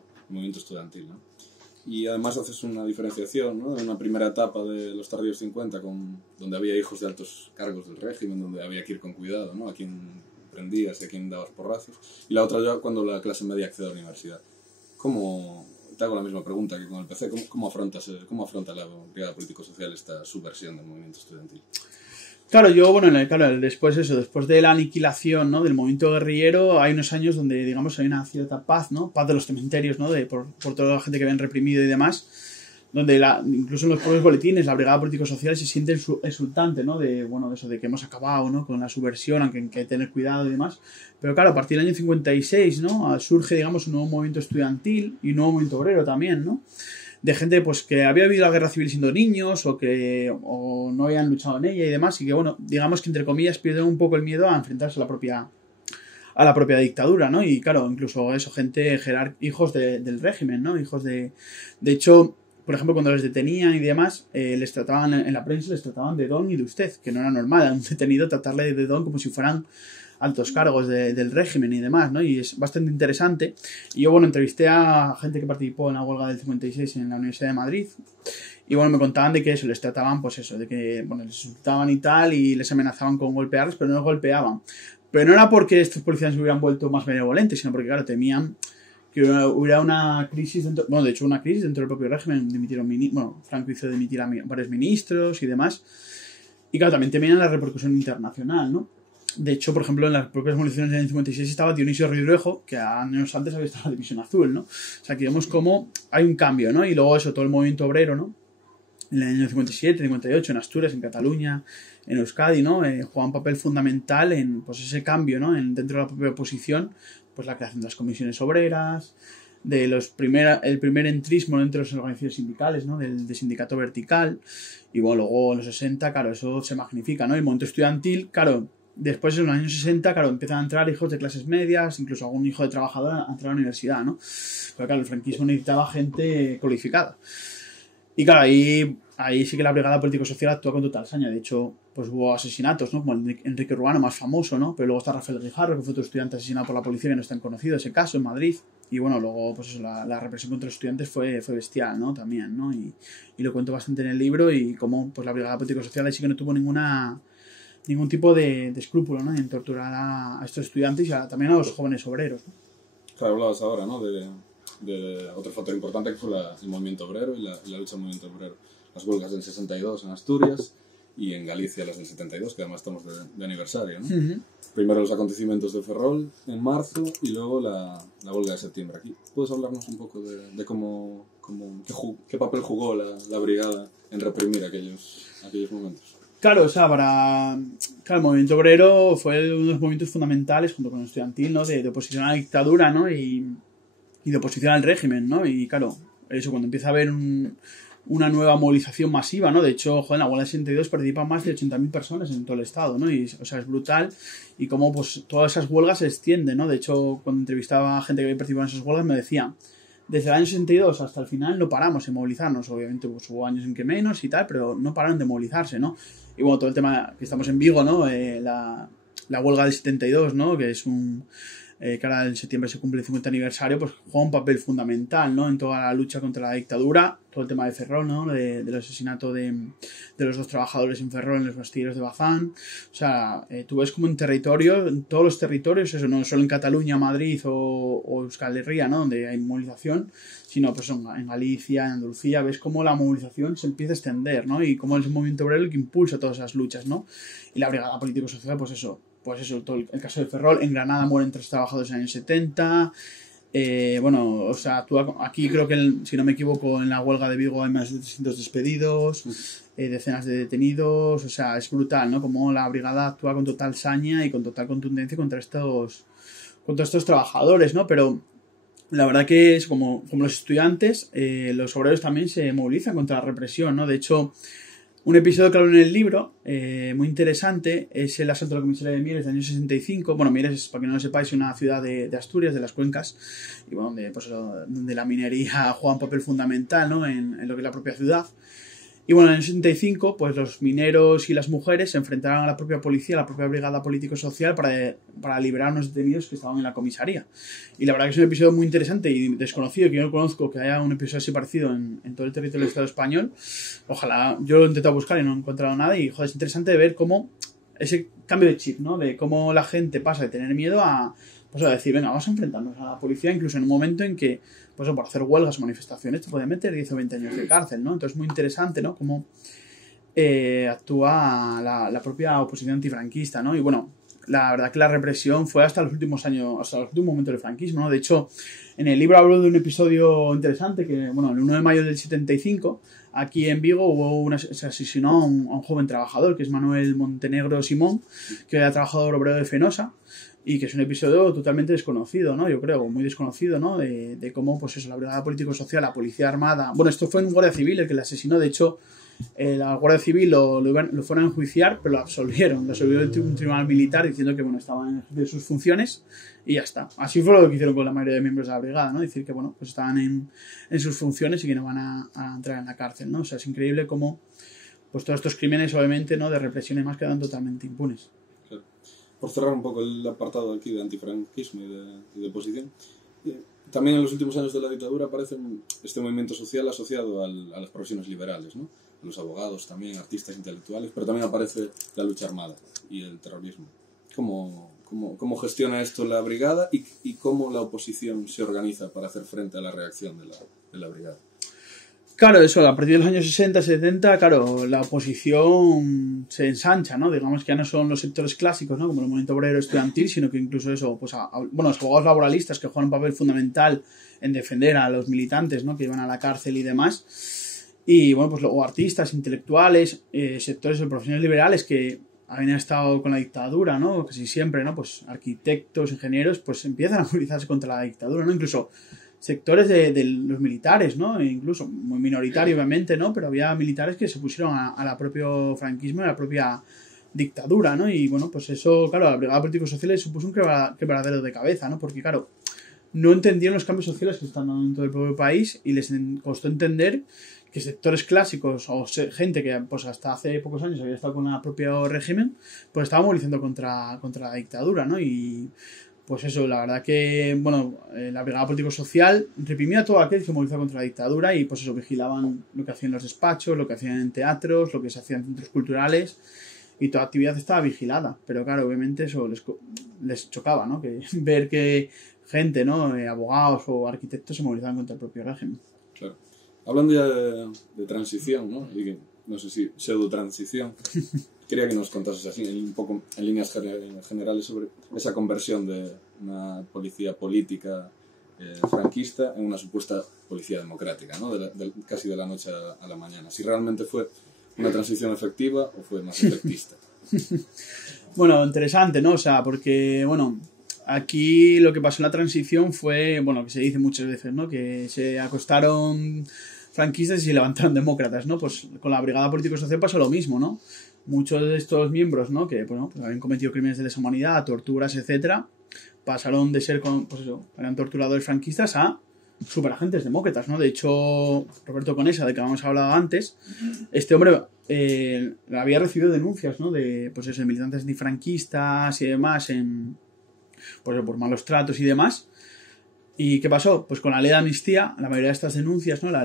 estudiantil, ¿no? Y además haces una diferenciación, ¿no?, de una primera etapa de los tardíos 50 donde había hijos de altos cargos del régimen, donde había que ir con cuidado, ¿no?, a quién prendías y a quién dabas porrazos, y la otra ya cuando la clase media accede a la universidad. ¿Cómo, te hago la misma pregunta que con el PC, cómo afronta la Brigada Político-Social esta subversión del movimiento estudiantil? Claro, después de la aniquilación, ¿no?, del movimiento guerrillero, hay unos años donde, digamos, hay una cierta paz, ¿no?, paz de los cementerios, ¿no?, por toda la gente que habían reprimido y demás, donde incluso en los propios boletines la Brigada Político-Social se siente exultante, ¿no?, de eso de que hemos acabado, ¿no?, con la subversión, aunque hay que tener cuidado y demás. Pero claro, a partir del año 56, ¿no?, surge, digamos, un nuevo movimiento estudiantil y un nuevo movimiento obrero también, ¿no?, de gente pues que había vivido la guerra civil siendo niños o no habían luchado en ella y demás, y que, bueno, digamos que entre comillas pierden un poco el miedo a enfrentarse a la propia dictadura, ¿no? Y claro, incluso eso, gente, hijos del régimen, ¿no? Hijos de hecho, por ejemplo, cuando les detenían y demás, les trataban en la prensa, les trataban de don y de usted, que no era normal a un detenido tratarle de don como si fueran altos cargos del régimen y demás, ¿no? Y es bastante interesante. Y yo, bueno, entrevisté a gente que participó en la huelga del 56 en la Universidad de Madrid. Y bueno, me contaban de que eso, les trataban, pues eso, de que, bueno, les insultaban y tal, y les amenazaban con golpearles, pero no los golpeaban. Pero no era porque estos policías se hubieran vuelto más benevolentes, sino porque, claro, temían que hubiera una crisis dentro, bueno, de hecho, una crisis dentro del propio régimen. Franco hizo dimitir a varios ministros y demás. Y claro, también temían la repercusión internacional, ¿no? De hecho, por ejemplo, en las propias movilizaciones del año 56 estaba Dionisio Ridruejo, que años antes había estado en la División Azul, ¿no? O sea, que vemos cómo hay un cambio, ¿no? Y luego eso, todo el movimiento obrero, ¿no?, en el año 57, 58, en Asturias, en Cataluña, en Euskadi, ¿no?, juega un papel fundamental en, pues, ese cambio, ¿no?, dentro de la propia oposición, pues la creación de las comisiones obreras, de el primer entrismo dentro de las organizaciones sindicales, ¿no?, del sindicato vertical. Y bueno, luego en los 60, claro, eso se magnifica, ¿no? El movimiento estudiantil, claro, después en los años 60, claro, empiezan a entrar hijos de clases medias, incluso algún hijo de trabajador a entrar a la universidad, ¿no? Porque claro, el franquismo necesitaba gente cualificada. Y claro, ahí sí que la Brigada Político-Social actúa con total saña. De hecho, pues hubo asesinatos, ¿no?, como el de Enrique Urbano, más famoso, ¿no? Pero luego está Rafael Guijarro, que fue otro estudiante asesinado por la policía, que no es tan conocido ese caso, en Madrid. Y bueno, luego, pues eso, la represión contra los estudiantes fue bestial, ¿no?, también, ¿no? Y lo cuento bastante en el libro, y cómo, pues, la Brigada Político-Social ahí sí que no tuvo ningún tipo de escrúpulo, ¿no?, en torturar a estos estudiantes y también a los jóvenes obreros, ¿no? Claro, hablabas ahora, ¿no?, de otro factor importante que fue el movimiento obrero y la lucha del movimiento obrero. Las huelgas del 62 en Asturias y en Galicia las del 72, que además estamos de aniversario, ¿no? Uh-huh. Primero los acontecimientos de Ferrol en marzo y luego la huelga de septiembre aquí. ¿Puedes hablarnos un poco de qué papel jugó la brigada en reprimir aquellos momentos? Claro, o sea, el movimiento obrero fue uno de los movimientos fundamentales, junto con el estudiantil, ¿no?, de oposición a la dictadura, ¿no?, y de oposición al régimen, ¿no? Y claro, eso, cuando empieza a haber una nueva movilización masiva, ¿no? De hecho, en la huelga del 62 participan más de 80.000 personas en todo el estado, ¿no? Y, o sea, es brutal. Y cómo, pues, todas esas huelgas se extienden, ¿no? De hecho, cuando entrevistaba a gente que había participado en esas huelgas, me decían, desde el año 62 hasta el final no paramos en movilizarnos. Obviamente, pues, hubo años en que menos y tal, pero no pararon de movilizarse, ¿no? Y bueno, todo el tema que estamos en Vigo, ¿no? La huelga del 72, ¿no? Que es que ahora en septiembre se cumple el 50 aniversario, pues juega un papel fundamental, ¿no?, en toda la lucha contra la dictadura. Todo el tema de Ferrol, ¿no?, del asesinato de los 2 trabajadores en Ferrol, en los bastilleros de Bazán. O sea, tú ves como en todos los territorios, eso, no solo en Cataluña, Madrid o Euskal Herria, ¿no?, donde hay movilización, sino pues en Galicia, en Andalucía, ves cómo la movilización se empieza a extender, ¿no?, y cómo es el movimiento obrero el que impulsa todas esas luchas, ¿no? Y la Brigada Político-Social, pues eso, todo el caso de Ferrol. En Granada mueren 3 trabajadores en el año 70. Bueno, o sea, aquí creo que, si no me equivoco, en la huelga de Vigo hay más de 300 despedidos, decenas de detenidos. O sea, es brutal, ¿no?, como la brigada actúa con total saña y con total contundencia contra estos trabajadores, ¿no? Pero la verdad que es como los estudiantes, los obreros también se movilizan contra la represión, ¿no? De hecho, Un episodio que hablo en el libro, muy interesante, es el asalto a la comisaría de Mieres del año 65. Bueno, Mieres, para que no lo sepáis, es una ciudad de Asturias, de las Cuencas, y bueno, donde la minería juega un papel fundamental, ¿no? en lo que es la propia ciudad. Y bueno, en el 65, pues los mineros y las mujeres se enfrentaron a la propia policía, a la propia brigada político-social para liberar a unos detenidos que estaban en la comisaría. Y la verdad que es un episodio muy interesante y desconocido, que yo no conozco que haya un episodio así parecido en todo el territorio del Estado español. Ojalá, yo lo he intentado buscar y no he encontrado nada y, joder, es interesante ver cómo ese cambio de chip, ¿no? De cómo la gente pasa de tener miedo a, pues, a decir, venga, vamos a enfrentarnos a la policía, incluso en un momento en que, pues por hacer huelgas o manifestaciones te pueden meter 10 o 20 años de cárcel, ¿no? Entonces es muy interesante, ¿no? Cómo actúa la propia oposición antifranquista, ¿no? Y bueno, la verdad que la represión fue hasta los últimos años, hasta los últimos momentos del franquismo, ¿no? De hecho, en el libro hablo de un episodio interesante que, bueno, el 1 de mayo del 75, aquí en Vigo se asesinó a un joven trabajador, que es Manuel Montenegro Simón, que era trabajador obrero de Fenosa, y que es un episodio totalmente desconocido, ¿no? Yo creo, muy desconocido, ¿no? De cómo, pues eso, la brigada político-social, la policía armada... Bueno, esto fue un guardia civil el que le asesinó, de hecho, la Guardia Civil lo fueron a enjuiciar, pero lo absolvieron un tribunal militar diciendo que, bueno, estaban en sus funciones y ya está. Así fue lo que hicieron con la mayoría de miembros de la brigada, ¿no? Decir que, bueno, pues estaban en sus funciones y que no van a entrar en la cárcel, ¿no? O sea, es increíble cómo, pues todos estos crímenes, obviamente, ¿no? De represión y demás quedan totalmente impunes. Claro. Por cerrar un poco el apartado aquí de antifranquismo y de oposición, también en los últimos años de la dictadura aparece este movimiento social asociado a las profesiones liberales, ¿no? Los abogados también, artistas intelectuales, pero también aparece la lucha armada y el terrorismo. ¿Cómo gestiona esto la brigada y cómo la oposición se organiza para hacer frente a la reacción de la brigada? Claro, eso, a partir de los años 60, 70, claro, la oposición se ensancha, ¿no? Digamos que ya no son los sectores clásicos, ¿no? Como el movimiento obrero estudiantil, sino que incluso eso, pues, bueno, los abogados laboralistas que juegan un papel fundamental en defender a los militantes, ¿no? Que iban a la cárcel y demás. Y, bueno, pues luego artistas, intelectuales, sectores de profesiones liberales que habían estado con la dictadura, ¿no? Casi siempre, ¿no? Pues arquitectos, ingenieros, pues empiezan a movilizarse contra la dictadura, ¿no? Incluso sectores de los militares, ¿no? E incluso muy minoritario, obviamente, ¿no? Pero había militares que se pusieron a la propio franquismo y a la propia dictadura, ¿no? Y bueno, pues eso, claro, a la brigada político-social supuso un quebradero de cabeza, ¿no? Porque, claro, no entendieron los cambios sociales que se están dando en todo el propio país y les costó entender que sectores clásicos o gente que pues hasta hace pocos años había estado con el propio régimen, pues estaba movilizando contra la dictadura, ¿no? Y pues eso, la verdad que, bueno, la brigada político-social reprimía a todo aquel que se movilizaba contra la dictadura y pues eso, vigilaban lo que hacían en los despachos, lo que hacían en teatros, lo que se hacía en centros culturales y toda actividad estaba vigilada. Pero claro, obviamente eso les chocaba, ¿no? Que ver que gente, ¿no? Abogados o arquitectos se movilizaban contra el propio régimen. Claro. Hablando ya de transición, ¿no? Y no sé si pseudo-transición, quería que nos contases así un poco en líneas generales sobre esa conversión de una policía política franquista en una supuesta policía democrática, ¿no? Casi de la noche a la mañana. Si realmente fue una transición efectiva o fue más efectista. Bueno, interesante, ¿no? O sea, porque, bueno, aquí lo que pasó en la transición fue, bueno, que se dice muchas veces, ¿no? Que se acostaron franquistas y se levantaron demócratas, ¿no? Pues con la brigada político-social pasó lo mismo, ¿no? Muchos de estos miembros, ¿no? Que, bueno, pues habían cometido crímenes de lesa humanidad, torturas, etcétera, pasaron de ser, pues eso, eran torturadores franquistas a superagentes demócratas, ¿no? De hecho, Roberto Conesa, de que habíamos hablado antes, este hombre había recibido denuncias, ¿no? De, pues eso, de militantes antifranquistas y demás, pues por malos tratos y demás. ¿Y qué pasó? Pues con la ley de amnistía, la mayoría de estas denuncias, ¿no? La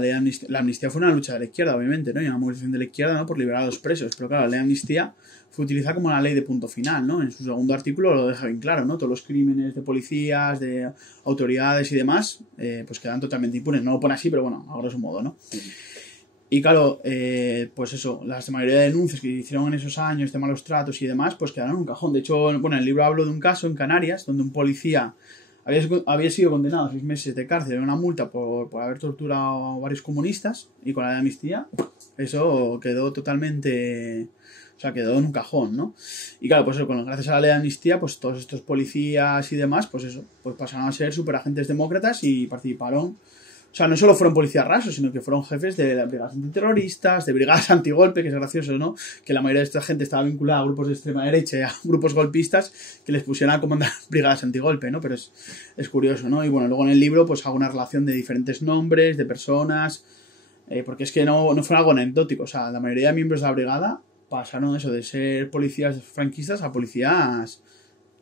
amnistía fue una lucha de la izquierda, obviamente, ¿no? Y una movilización de la izquierda, ¿no? Por liberar a los presos. Pero claro, la ley de amnistía fue utilizada como una ley de punto final, ¿no? En su segundo artículo lo deja bien claro, ¿no? Todos los crímenes de policías, de autoridades y demás, pues quedan totalmente impunes. No lo pone así, pero bueno, a grosso modo, ¿no? Y claro, pues eso, la mayoría de denuncias que hicieron en esos años de malos tratos y demás, pues quedaron en un cajón. De hecho, bueno, en el libro hablo de un caso en Canarias, donde un policía había sido condenado a 6 meses de cárcel y una multa por haber torturado a varios comunistas, y con la de amnistía eso quedó totalmente, o sea, quedó en un cajón, ¿no? Y claro, pues eso, gracias a la ley de amnistía, pues todos estos policías y demás, pues eso, pues pasaron a ser superagentes demócratas y participaron, o sea, no solo fueron policías rasos, sino que fueron jefes de las brigadas antiterroristas, de brigadas antigolpe, que es gracioso, ¿no? Que la mayoría de esta gente estaba vinculada a grupos de extrema derecha y a grupos golpistas que les pusieron a comandar brigadas antigolpe, ¿no? Pero es curioso, ¿no? Y bueno, luego en el libro pues hago una relación de diferentes nombres, de personas, porque es que no fue algo anecdótico. O sea, la mayoría de miembros de la brigada pasaron eso de ser policías franquistas a policías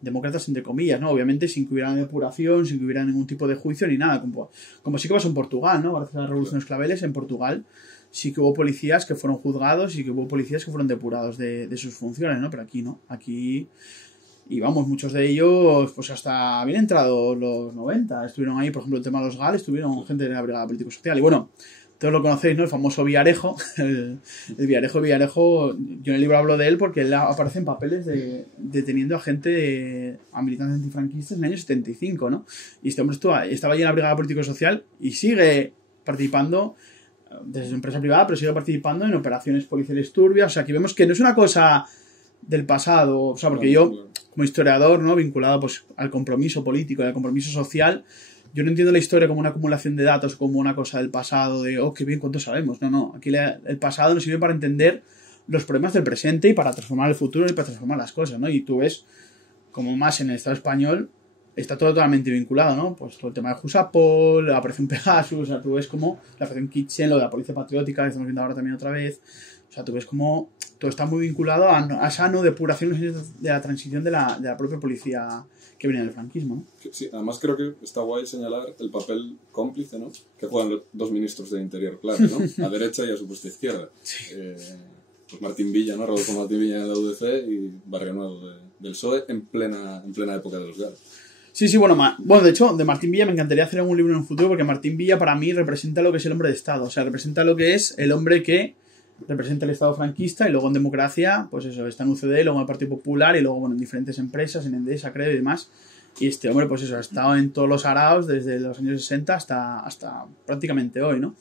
demócratas, entre comillas, ¿no? Obviamente sin que hubiera depuración, sin que hubiera ningún tipo de juicio ni nada, como sí que pasó en Portugal, ¿no? Gracias a la Revolución de los Claveles, en Portugal sí que hubo policías que fueron juzgados y que hubo policías que fueron depurados de sus funciones, ¿no? Pero aquí no, aquí, y vamos, muchos de ellos, pues hasta bien entrados los 90, estuvieron ahí, por ejemplo, el tema de los GAL, estuvieron gente de la Brigada Político-Social, y bueno, todos lo conocéis, ¿no? El famoso Villarejo. El Villarejo, yo en el libro hablo de él porque él aparece en papeles deteniendo a gente, a militantes antifranquistas en el año 75, ¿no? Y este hombre estaba allí en la Brigada Político-Social y sigue participando desde su empresa privada, pero sigue participando en operaciones policiales turbias. O sea, aquí vemos que no es una cosa del pasado, o sea, porque yo, como historiador, ¿no? Vinculado pues al compromiso político y al compromiso social, yo no entiendo la historia como una acumulación de datos, como una cosa del pasado, de, oh, qué bien, cuánto sabemos. No. Aquí el pasado nos sirve para entender los problemas del presente y para transformar el futuro y para transformar las cosas, ¿no? Y tú ves, como más en el Estado español, está todo totalmente vinculado, ¿no? Pues todo el tema de Jusapol, la operación Pegasus, o sea, tú ves como la operación Kitchen, lo de la Policía Patriótica, que estamos viendo ahora también otra vez. O sea, tú ves como todo está muy vinculado a esa no depuración de la transición de la propia policía que viene del franquismo, ¿no? Sí, además creo que está guay señalar el papel cómplice, ¿no? Que juegan los dos ministros de Interior, claro, ¿no? A derecha y a supuesta izquierda. Sí. Pues Martín Villa, ¿no? Rodolfo Martín Villa de la UDC y Barrio Nuevo del PSOE en plena época de los GAL. Sí, bueno, de hecho, de Martín Villa me encantaría hacer un libro en un futuro porque Martín Villa para mí representa lo que es el hombre de Estado, o sea, representa lo que es el hombre que representa el Estado franquista y luego en democracia, pues eso, está en UCD, luego en el Partido Popular y luego, bueno, en diferentes empresas, en Endesa, creo, y demás. Y este hombre, pues eso, ha estado en todos los araos desde los años 60 hasta prácticamente hoy, ¿no?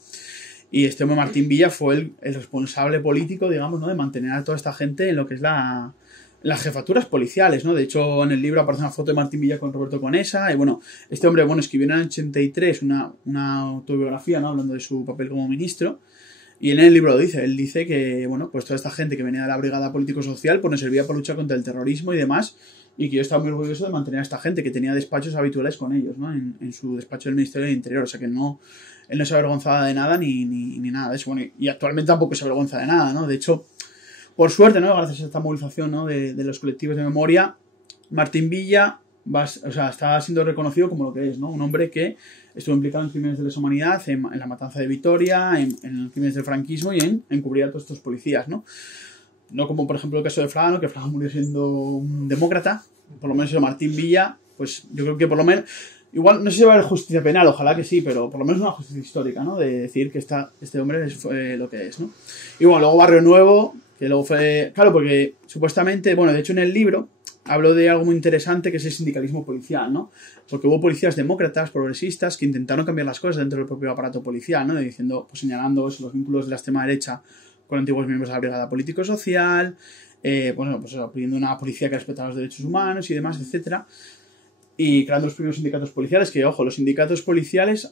Y este hombre, Martín Villa, fue el responsable político, digamos, ¿no? De mantener a toda esta gente en lo que es las jefaturas policiales, ¿no? De hecho, en el libro aparece una foto de Martín Villa con Roberto Conesa y, bueno, este hombre, bueno, escribió en el 83 una autobiografía, ¿no? Hablando de su papel como ministro. Y en el libro lo dice, él dice que, bueno, pues toda esta gente que venía de la Brigada Político-Social pues nos servía para luchar contra el terrorismo y demás, y que yo estaba muy orgulloso de mantener a esta gente, que tenía despachos habituales con ellos, ¿no? En su despacho del Ministerio del Interior, o sea que él no se avergonzaba de nada ni nada de eso, bueno, y actualmente tampoco se avergüenza de nada, ¿no? De hecho, por suerte, ¿no? Gracias a esta movilización, ¿no? de los colectivos de memoria, Martín Villa está siendo reconocido como lo que es, ¿no? Un hombre que estuvo implicado en crímenes de lesa humanidad, en la matanza de Vitoria, en crímenes del franquismo y en encubrir a todos estos policías, ¿no? No como, por ejemplo, el caso de Fraga, ¿no? Que Fraga murió siendo un demócrata. Por lo menos Martín Villa, pues yo creo que por lo menos, igual no sé si va a haber justicia penal, ojalá que sí, pero por lo menos una justicia histórica, ¿no? De decir que este hombre fue lo que es, ¿no? Y bueno, luego Barrio Nuevo, que luego fue, claro, porque supuestamente, bueno, de hecho en el libro hablo de algo muy interesante que es el sindicalismo policial, ¿no? Porque hubo policías demócratas, progresistas, que intentaron cambiar las cosas dentro del propio aparato policial, ¿no? Diciendo, pues señalando los vínculos de la extrema derecha con antiguos miembros de la Brigada Político-Social, bueno, pues pidiendo una policía que respetara los derechos humanos y demás, etcétera, y creando los primeros sindicatos policiales, que, ojo, los sindicatos policiales,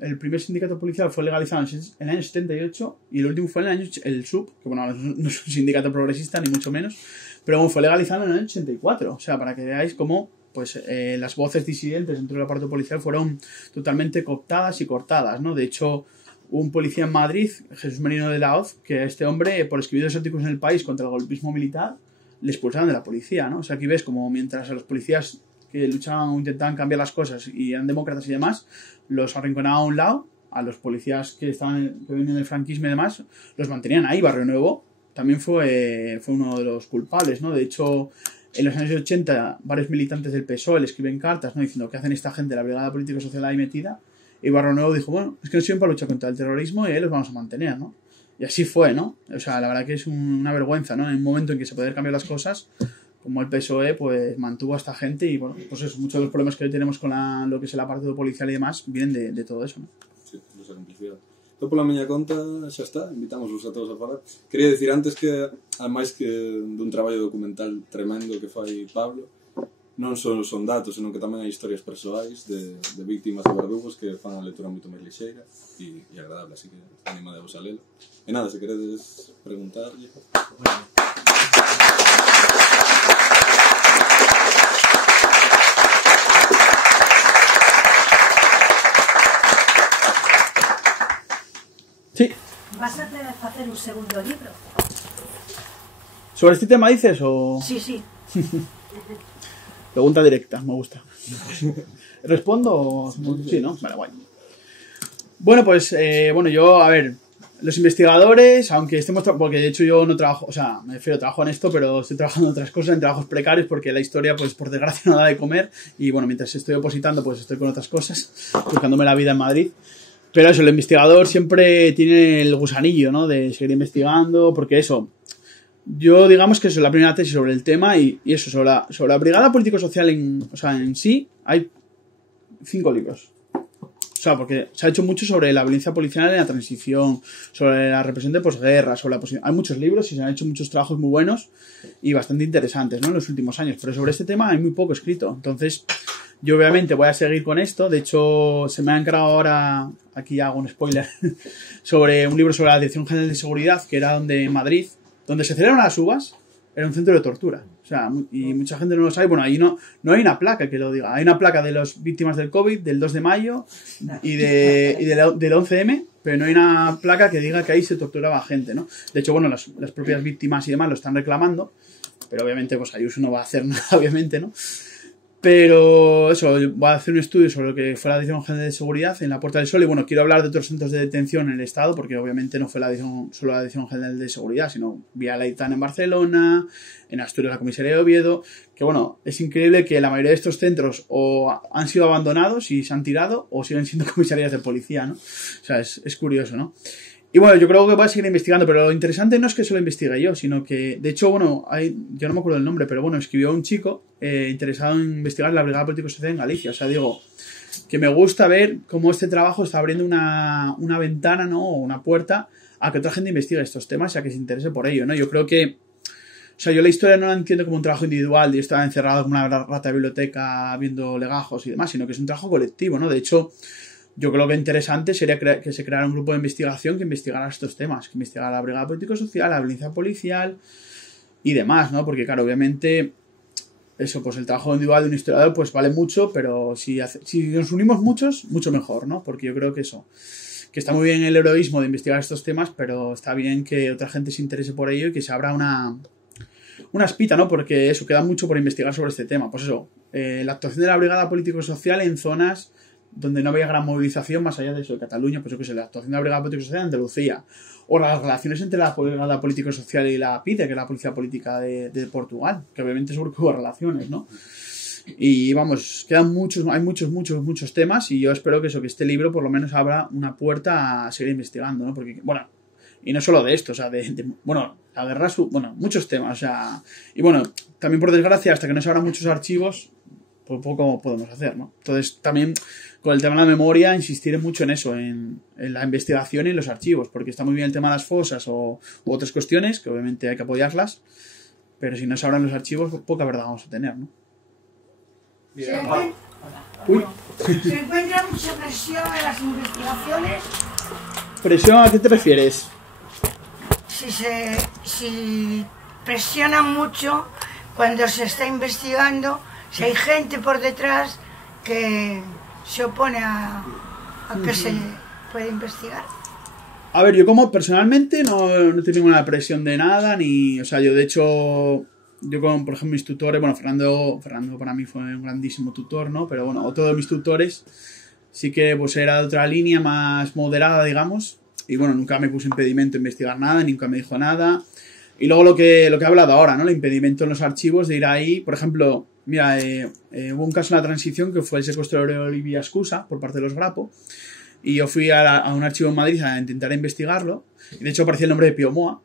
el primer sindicato policial fue legalizado en el año 78 y el último fue en el año, el SUB, que bueno, no es un sindicato progresista, ni mucho menos, pero bueno, fue legalizado en el año 84, o sea, para que veáis cómo pues las voces disidentes dentro del aparato policial fueron totalmente cooptadas y cortadas, ¿no? De hecho, un policía en Madrid, Jesús Merino de la Hoz, que a este hombre, por escribir dos artículos en El País contra el golpismo militar, le expulsaron de la policía, ¿no? O sea, aquí ves como mientras a los policías que luchaban o intentaban cambiar las cosas y eran demócratas y demás, los arrinconaban a un lado, a los policías que venían del franquismo y demás, los mantenían ahí. Barrio Nuevo también fue uno de los culpables, ¿no? De hecho, en los años 80, varios militantes del PSOE le escriben cartas, ¿no? Diciendo, ¿qué hacen esta gente de la Brigada Político-Social ahí metida? Y Barrio Nuevo dijo, bueno, es que no sirven para luchar contra el terrorismo y ahí los vamos a mantener, ¿no? Y así fue, ¿no? O sea, la verdad que es una vergüenza, ¿no? En un momento en que se pueden cambiar las cosas, como el PSOE, pues mantuvo a esta gente y, bueno, pues eso, muchos de los problemas que hoy tenemos con lo que es el aparato policial y demás vienen de todo eso, ¿no? Sí, esa complicidade. Então, pola miña conta, xa está, invitamos-vos a todos a falar. Quería decir antes que, ademais que dun traballo documental tremendo que fai Pablo, non só son datos, senón que tamén hai historias persoais de víctimas de verdugos que fan a lectura moito máis lixeira e agradable, así que animadevos a lelo. E nada, se queredes preguntarlle... Sí. Vas a facer un segundo libro? ¿Sobre este tema dices o...? Sí, sí. Pregunta directa, me gusta. ¿Respondo o...? Sí, ¿no? Vale, guay. Bueno, pues, yo, a ver, los investigadores, aunque estemos... Porque de hecho yo no trabajo, o sea, me refiero, trabajo en esto, pero estoy trabajando en otras cosas, en trabajos precarios, porque la historia, pues, por desgracia no da de comer. Y bueno, mientras estoy opositando, pues estoy con otras cosas, buscándome la vida en Madrid. Pero eso, el investigador siempre tiene el gusanillo, ¿no? De seguir investigando, porque eso... Yo, digamos que eso es la primera tesis sobre el tema y eso, sobre la brigada político-social en sí, hay 5 libros. O sea, porque se ha hecho mucho sobre la violencia policial en la transición, sobre la represión de posguerra, hay muchos libros y se han hecho muchos trabajos muy buenos y bastante interesantes, ¿no? En los últimos años, pero sobre este tema hay muy poco escrito. Entonces, yo obviamente voy a seguir con esto. De hecho, se me ha encargado ahora, aquí hago un spoiler, sobre un libro sobre la Dirección General de Seguridad, que era en Madrid, donde se celebran las uvas, era un centro de tortura. O sea, y mucha gente no lo sabe. Bueno, ahí no hay una placa que lo diga. Hay una placa de las víctimas del COVID, del 2 de mayo y del 11M, pero no hay una placa que diga que ahí se torturaba gente, ¿no? De hecho, bueno, las propias víctimas y demás lo están reclamando, pero obviamente, pues Ayuso no va a hacer nada, obviamente, ¿no? Pero eso, voy a hacer un estudio sobre lo que fue la Dirección General de Seguridad en la Puerta del Sol y bueno, quiero hablar de otros centros de detención en el Estado porque obviamente no fue solo la Dirección General de Seguridad, sino Vía Laitana en Barcelona, en Asturias la comisaría de Oviedo, que bueno, es increíble que la mayoría de estos centros o han sido abandonados y se han tirado o siguen siendo comisarías de policía, ¿no? O sea, es curioso, ¿no? Y bueno, yo creo que voy a seguir investigando, pero lo interesante no es que solo investigue yo, sino que, de hecho, bueno, yo no me acuerdo el nombre, pero bueno, escribió un chico interesado en investigar la Brigada Político-Social en Galicia. O sea, digo, que me gusta ver cómo este trabajo está abriendo una ventana, ¿no? O una puerta a que otra gente investigue estos temas y a que se interese por ello, ¿no? Yo creo que, o sea, yo la historia no la entiendo como un trabajo individual de yo estar encerrado como una rata de biblioteca viendo legajos y demás, sino que es un trabajo colectivo, ¿no? De hecho, yo creo que interesante sería que se creara un grupo de investigación que investigara estos temas, que investigara la brigada político-social, la violencia policial y demás, ¿no? Porque, claro, obviamente, eso, pues el trabajo individual de un historiador, pues vale mucho, pero si nos unimos muchos, mucho mejor, ¿no? Porque yo creo que eso, que está muy bien el heroísmo de investigar estos temas, pero está bien que otra gente se interese por ello y que se abra una espita, ¿no? Porque eso, queda mucho por investigar sobre este tema. Pues eso, la actuación de la brigada político-social en zonas donde no había gran movilización más allá de eso, de Cataluña, pues yo que sé, la actuación de la Brigada Político-Social en Andalucía, o las relaciones entre la Brigada Político-Social y la PIDE, que es la Policía Política de Portugal, que obviamente seguro que hubo relaciones, ¿no? Y vamos, quedan hay muchos temas y yo espero que este libro por lo menos abra una puerta a seguir investigando, ¿no? Porque, bueno, y no solo de esto, o sea, bueno, la guerra, muchos temas, o sea, y bueno, también por desgracia, hasta que no se abran muchos archivos, pues poco podemos hacer, ¿no? Entonces, también con el tema de la memoria, insistiré mucho en eso, en la investigación y en los archivos, porque está muy bien el tema de las fosas u otras cuestiones, que obviamente hay que apoyarlas, pero si no se abran los archivos, poca verdad vamos a tener, ¿no? ¿Se encuentra mucha presión en las investigaciones? ¿Presión a qué te refieres? Si presionan mucho cuando se está investigando, si hay gente por detrás que se opone a que se pueda investigar. A ver, yo como personalmente no tengo ninguna presión de nada, o sea, yo de hecho, yo con, por ejemplo, mis tutores, bueno, Fernando para mí fue un grandísimo tutor, ¿no? Pero bueno, todos mis tutores sí que pues era de otra línea más moderada, digamos, y bueno, nunca me puse impedimento a investigar nada, nunca me dijo nada. Y luego lo que he hablado ahora, ¿no? El impedimento en los archivos de ir ahí, por ejemplo, mira, hubo un caso en la transición que fue el secuestro de Olivia Escusa por parte de los Grapo y yo fui a un archivo en Madrid a intentar investigarlo y de hecho aparecía el nombre de Pío Moa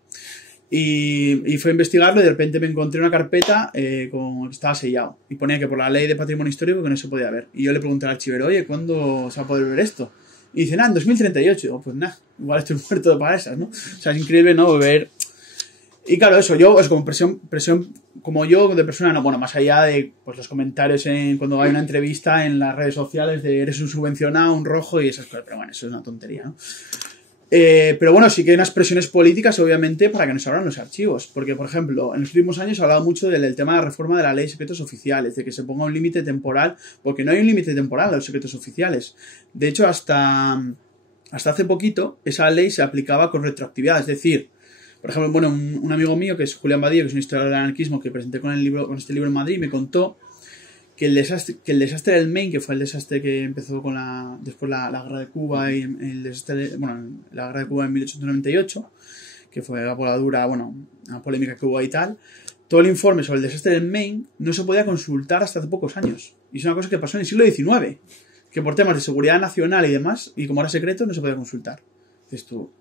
y fui a investigarlo y de repente me encontré una carpeta que estaba sellado y ponía que por la ley de patrimonio histórico que no se podía ver y yo le pregunté al archivero, oye, ¿cuándo se va a poder ver esto? Y dice, en 2038. Digo, pues nada, igual estoy muerto para esas, ¿no? O sea, es increíble, ¿no? Ver Y claro, eso, yo, es como presión, como yo de persona, no, bueno, más allá de pues los comentarios cuando hay una entrevista en las redes sociales de eres un subvencionado, un rojo y esas cosas, pero bueno, eso es una tontería, ¿no? Pero bueno, sí que hay unas presiones políticas, obviamente, para que nos abran los archivos. Porque, por ejemplo, en los últimos años se ha hablado mucho del tema de la reforma de la ley de secretos oficiales, de que se ponga un límite temporal, porque no hay un límite temporal a los secretos oficiales. De hecho, hasta hace poquito, esa ley se aplicaba con retroactividad, es decir, por ejemplo, bueno, un amigo mío, que es Julián Badillo, que es un historiador del anarquismo, que presenté con este libro en Madrid, me contó que el desastre del Maine, que fue el desastre que empezó después la guerra de Cuba y la guerra de Cuba en 1898, que fue la voladura, una polémica que hubo y tal, todo el informe sobre el desastre del Maine no se podía consultar hasta hace pocos años. Y es una cosa que pasó en el siglo XIX, que por temas de seguridad nacional y demás, y como era secreto, no se podía consultar. Dices tú,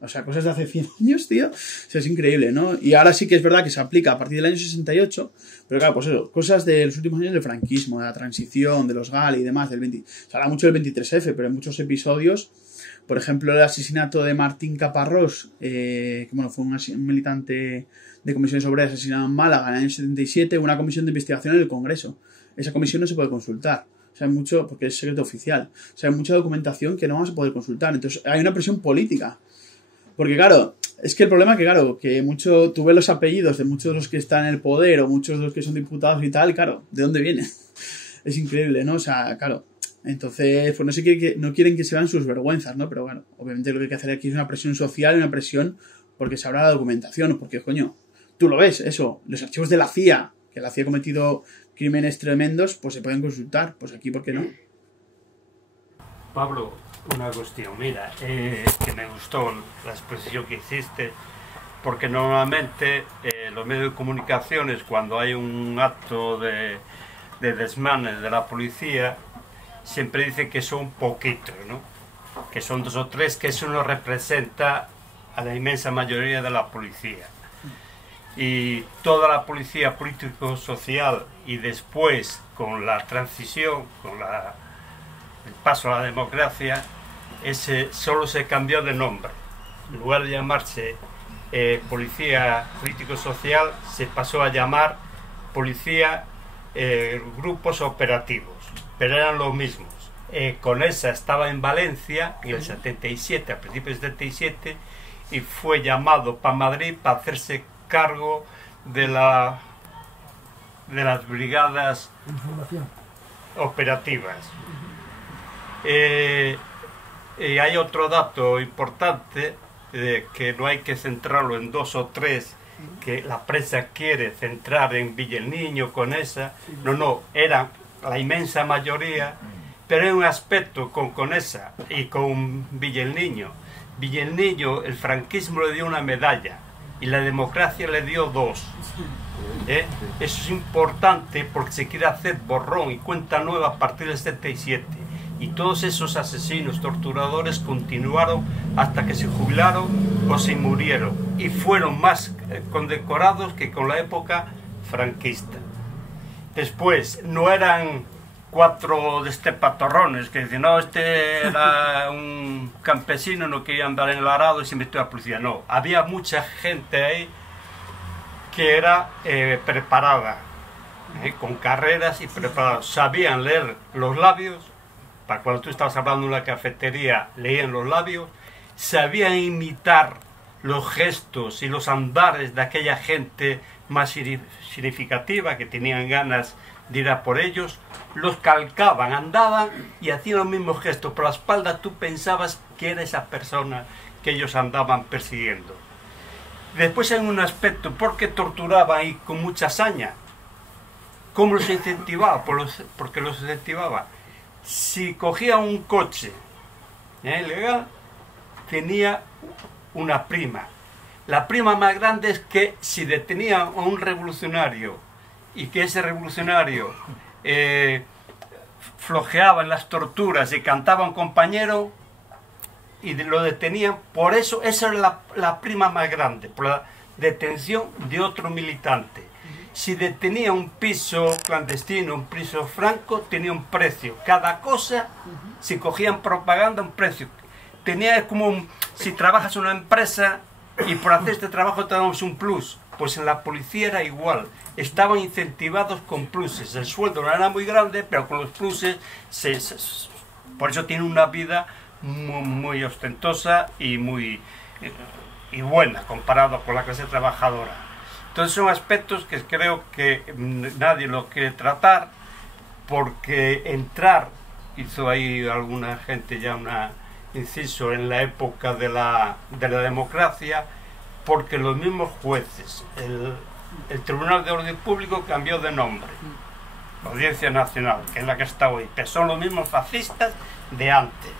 o sea, cosas de hace 100 años, tío. O sea, es increíble, ¿no? Y ahora sí que es verdad que se aplica a partir del año 68, pero claro, pues eso, cosas de los últimos años del franquismo, de la transición, de los GAL y demás, se habla mucho del 23F, pero en muchos episodios, por ejemplo, el asesinato de Martín Caparrós, que fue un militante de comisiones obreras asesinado en Málaga en el año 77, una comisión de investigación en el Congreso. Esa comisión no se puede consultar. O sea, hay mucho, porque es secreto oficial. O sea, hay mucha documentación que no vamos a poder consultar. Entonces, hay una presión política. Porque claro, es que el problema es que tú ves los apellidos de muchos de los que están en el poder o muchos de los que son diputados y tal, claro, ¿de dónde vienen? Es increíble, ¿no? O sea, claro, entonces, pues no quieren que se vean sus vergüenzas, ¿no? Pero bueno, obviamente lo que hay que hacer aquí es una presión social y una presión porque se habla de la documentación, porque, coño, tú lo ves, eso, los archivos de la CIA, que la CIA ha cometido crímenes tremendos, pues se pueden consultar, pues aquí, ¿por qué no? Pablo, una cuestión, mira, que me gustó la exposición que hiciste, porque normalmente los medios de comunicaciones, cuando hay un acto de desmanes de la policía, siempre dicen que son poquitos, ¿no? Que son 2 o 3, que eso no representa a la inmensa mayoría de la policía. Y toda la policía político-social y después con la transición, con el paso a la democracia, solo se cambió de nombre. En lugar de llamarse policía político-social, se pasó a llamar policía grupos operativos, pero eran los mismos. Conesa estaba en Valencia en el 77, a principios del 77, y fue llamado para Madrid para hacerse cargo de las brigadas operativas. Y hay otro dato importante, que no hay que centrarlo en 2 o 3, que la prensa quiere centrar en Villa el Niño, Conesa. No, era la inmensa mayoría, pero hay un aspecto con Conesa y con Villa el Niño. Villa el Niño, el franquismo le dio una medalla y la democracia le dio 2. Eso es importante porque se quiere hacer borrón y cuenta nueva a partir del 77. Y todos esos asesinos, torturadores continuaron hasta que se jubilaron o se murieron. Y fueron más condecorados que con la época franquista. Después, no eran 4 patorrones que dicen, no, este era un campesino, no quería andar en el arado y se metió a la policía. No, había mucha gente ahí que era preparada, con carreras y preparados. Sabían leer los labios. Para cuando tú estabas hablando en una cafetería, leían los labios, sabían imitar los gestos y los andares de aquella gente más significativa, que tenían ganas de ir a por ellos, los calcaban, andaban y hacían los mismos gestos. Por la espalda tú pensabas que era esa persona que ellos andaban persiguiendo. Después hay un aspecto, porque torturaban y con mucha hazaña. ¿Cómo los incentivaba? Porque los incentivaba. Si cogía un coche ilegal, tenía una prima. La prima más grande es que si detenía a un revolucionario y que ese revolucionario flojeaba en las torturas y cantaba a un compañero y lo detenían, por eso esa era la prima más grande, por la detención de otro militante. Si detenía un piso clandestino, un piso franco, tenía un precio. Cada cosa, si cogían propaganda, un precio. Tenía como si trabajas en una empresa y por hacer este trabajo te damos un plus. Pues en la policía era igual, estaban incentivados con pluses, el sueldo no era muy grande, pero con los pluses, por eso tienen una vida muy ostentosa y muy buena comparado con la clase trabajadora. Entonces son aspectos que creo que nadie lo quiere tratar, porque entrar, hizo ahí alguna gente ya un inciso, en la época de la democracia, porque los mismos jueces, el Tribunal de Orden Público cambió de nombre, la Audiencia Nacional, que es la que está hoy, pero son los mismos fascistas de antes.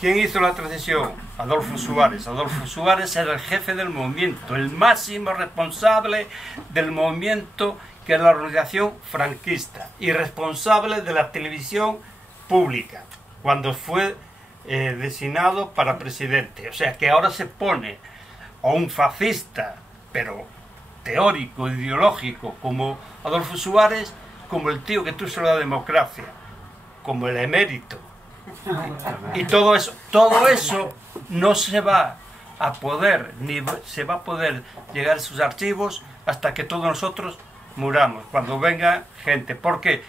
¿Quién hizo la transición? Adolfo Suárez. Adolfo Suárez era el jefe del movimiento, el máximo responsable del movimiento, que es la organización franquista, y responsable de la televisión pública, cuando fue designado para presidente. O sea que ahora se pone a un fascista, pero teórico, ideológico, como Adolfo Suárez, como el tío que tuvo la democracia, como el emérito. Y todo eso no se va a poder, ni se va a poder llegar a sus archivos hasta que todos nosotros muramos, cuando venga gente. ¿Por qué?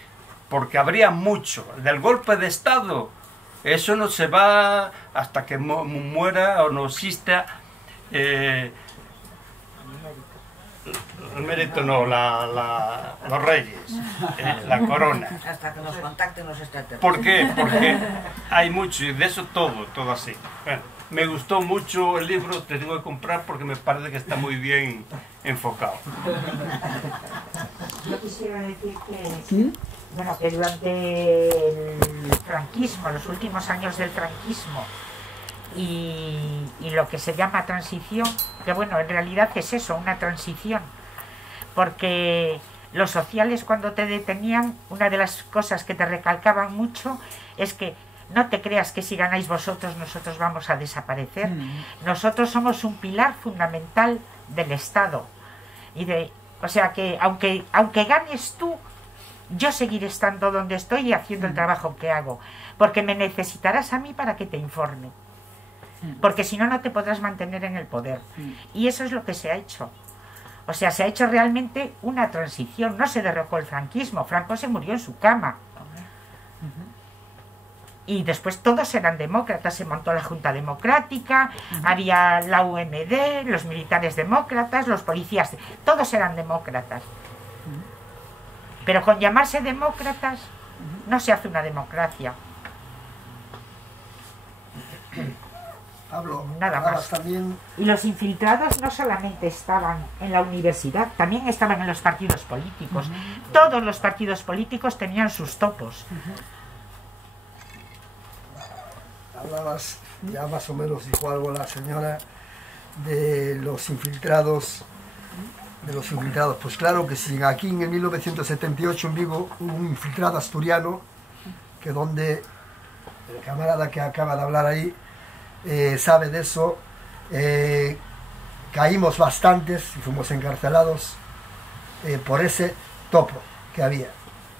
Porque habría mucho del golpe de Estado. Eso no se va hasta que muera o no exista el mérito, no, los reyes, la corona. Hasta que nos contacten los extraterrestres. ¿Por qué? Porque hay mucho, y de eso todo así. Bueno, me gustó mucho el libro, te tengo que comprar porque me parece que está muy bien enfocado. Yo quisiera decir que, bueno, que durante el franquismo, los últimos años del franquismo, y lo que se llama transición, que bueno, en realidad es eso, una transición, porque los sociales, cuando te detenían, una de las cosas que te recalcaban mucho es que no te creas que si ganáis vosotros, nosotros vamos a desaparecer. Nosotros somos un pilar fundamental del Estado. O sea que aunque ganes tú, yo seguiré estando donde estoy y haciendo el trabajo que hago, porque me necesitarás a mí para que te informe, porque si no, no te podrás mantener en el poder. Y eso es lo que se ha hecho. O sea, se ha hecho realmente una transición. No se derrocó el franquismo, Franco se murió en su cama. Y después todos eran demócratas, se montó la Junta Democrática, había la UMD, los militares demócratas, los policías, todos eran demócratas. Pero con llamarse demócratas no se hace una democracia. Pablo, nada más. También... Y los infiltrados no solamente estaban en la universidad, también estaban en los partidos políticos. Todos los partidos políticos tenían sus topos. Hablabas, ya más o menos dijo algo la señora, de los infiltrados. Pues claro que sí. Aquí en el 1978 en Vigo hubo un infiltrado asturiano, que donde el camarada que acaba de hablar ahí sabe de eso. Caímos bastantes y fuimos encarcelados por ese topo que había.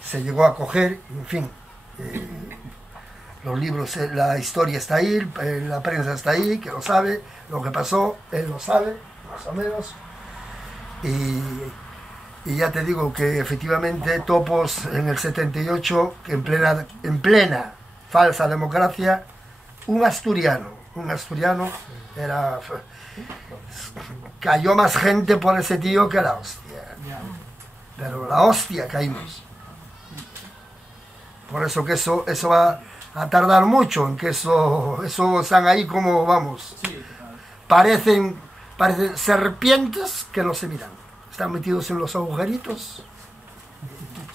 Se llegó a coger, en fin, los libros, la historia está ahí, la prensa está ahí, que lo sabe, lo que pasó, él lo sabe, más o menos. Y ya te digo que efectivamente topos en el 78, que en plena falsa democracia, un asturiano era... Cayó más gente por ese tío que la hostia. Pero la hostia caímos. Por eso que eso va a tardar mucho, en que eso están ahí como, vamos, parecen serpientes que no se miran. Están metidos en los agujeritos.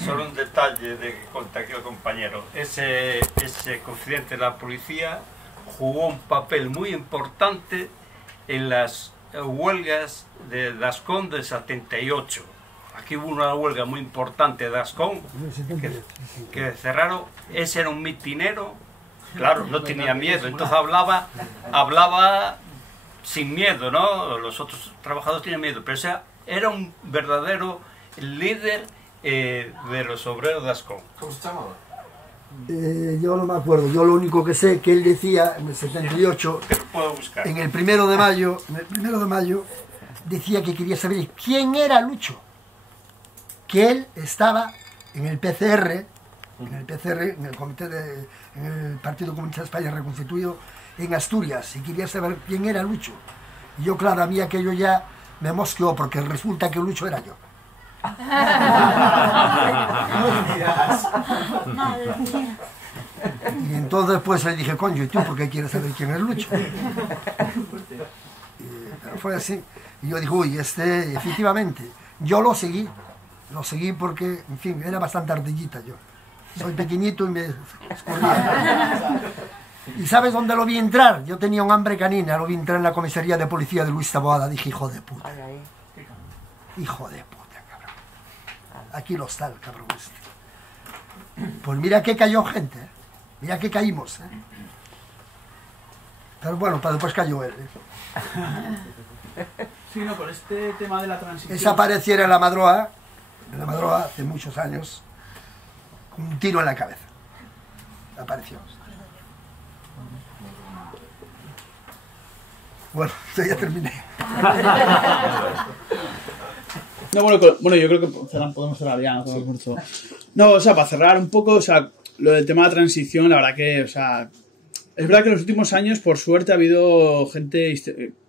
Solo un detalle de que conté aquí el compañero. Ese confidente de la policía jugó un papel muy importante en las huelgas de Dascón del 78. Aquí hubo una huelga muy importante de Dascón que cerraron. Ese era un mitinero, claro, no tenía miedo, entonces hablaba sin miedo, ¿no? Los otros trabajadores tenían miedo, pero ese era un verdadero líder de los obreros de Ascón. ¿Cómo se llamaba? Yo no me acuerdo. Yo lo único que sé que él decía en el 78, Puedo buscar. en el 1 de mayo, decía que quería saber quién era Lucho. Que él estaba en el PCR, en el comité en el Partido Comunista de España reconstituido en Asturias, y quería saber quién era Lucho. Y yo, claro, a mí aquello ya me mosqueó, porque resulta que Lucho era yo. Y entonces pues le dije, coño, ¿y tú por qué quieres saber quién es Lucho? Pero fue así. Y yo dije, uy, efectivamente, yo lo seguí porque, en fin, era bastante ardillita yo. Soy pequeñito y me escurría. ¿Y sabes dónde lo vi entrar? Yo tenía un hambre canina, lo vi entrar en la comisaría de policía de Luis Taboada. Dije, hijo de puta. Hijo de puta, cabrón. Aquí lo está el cabrón este. Pues mira que cayó gente, ¿eh? Mira que caímos, ¿eh? Pero bueno, para después cayó él, ¿eh? Sí, no, por este tema de la transición. Esa apareciera en la Madroa hace muchos años, con un tiro en la cabeza. Apareció. Bueno, ya terminé. No, bueno, yo creo que podemos cerrar ya, ¿no? No, o sea, para cerrar un poco, o sea, lo del tema de la transición, la verdad que, o sea, es verdad que en los últimos años, por suerte, ha habido gente,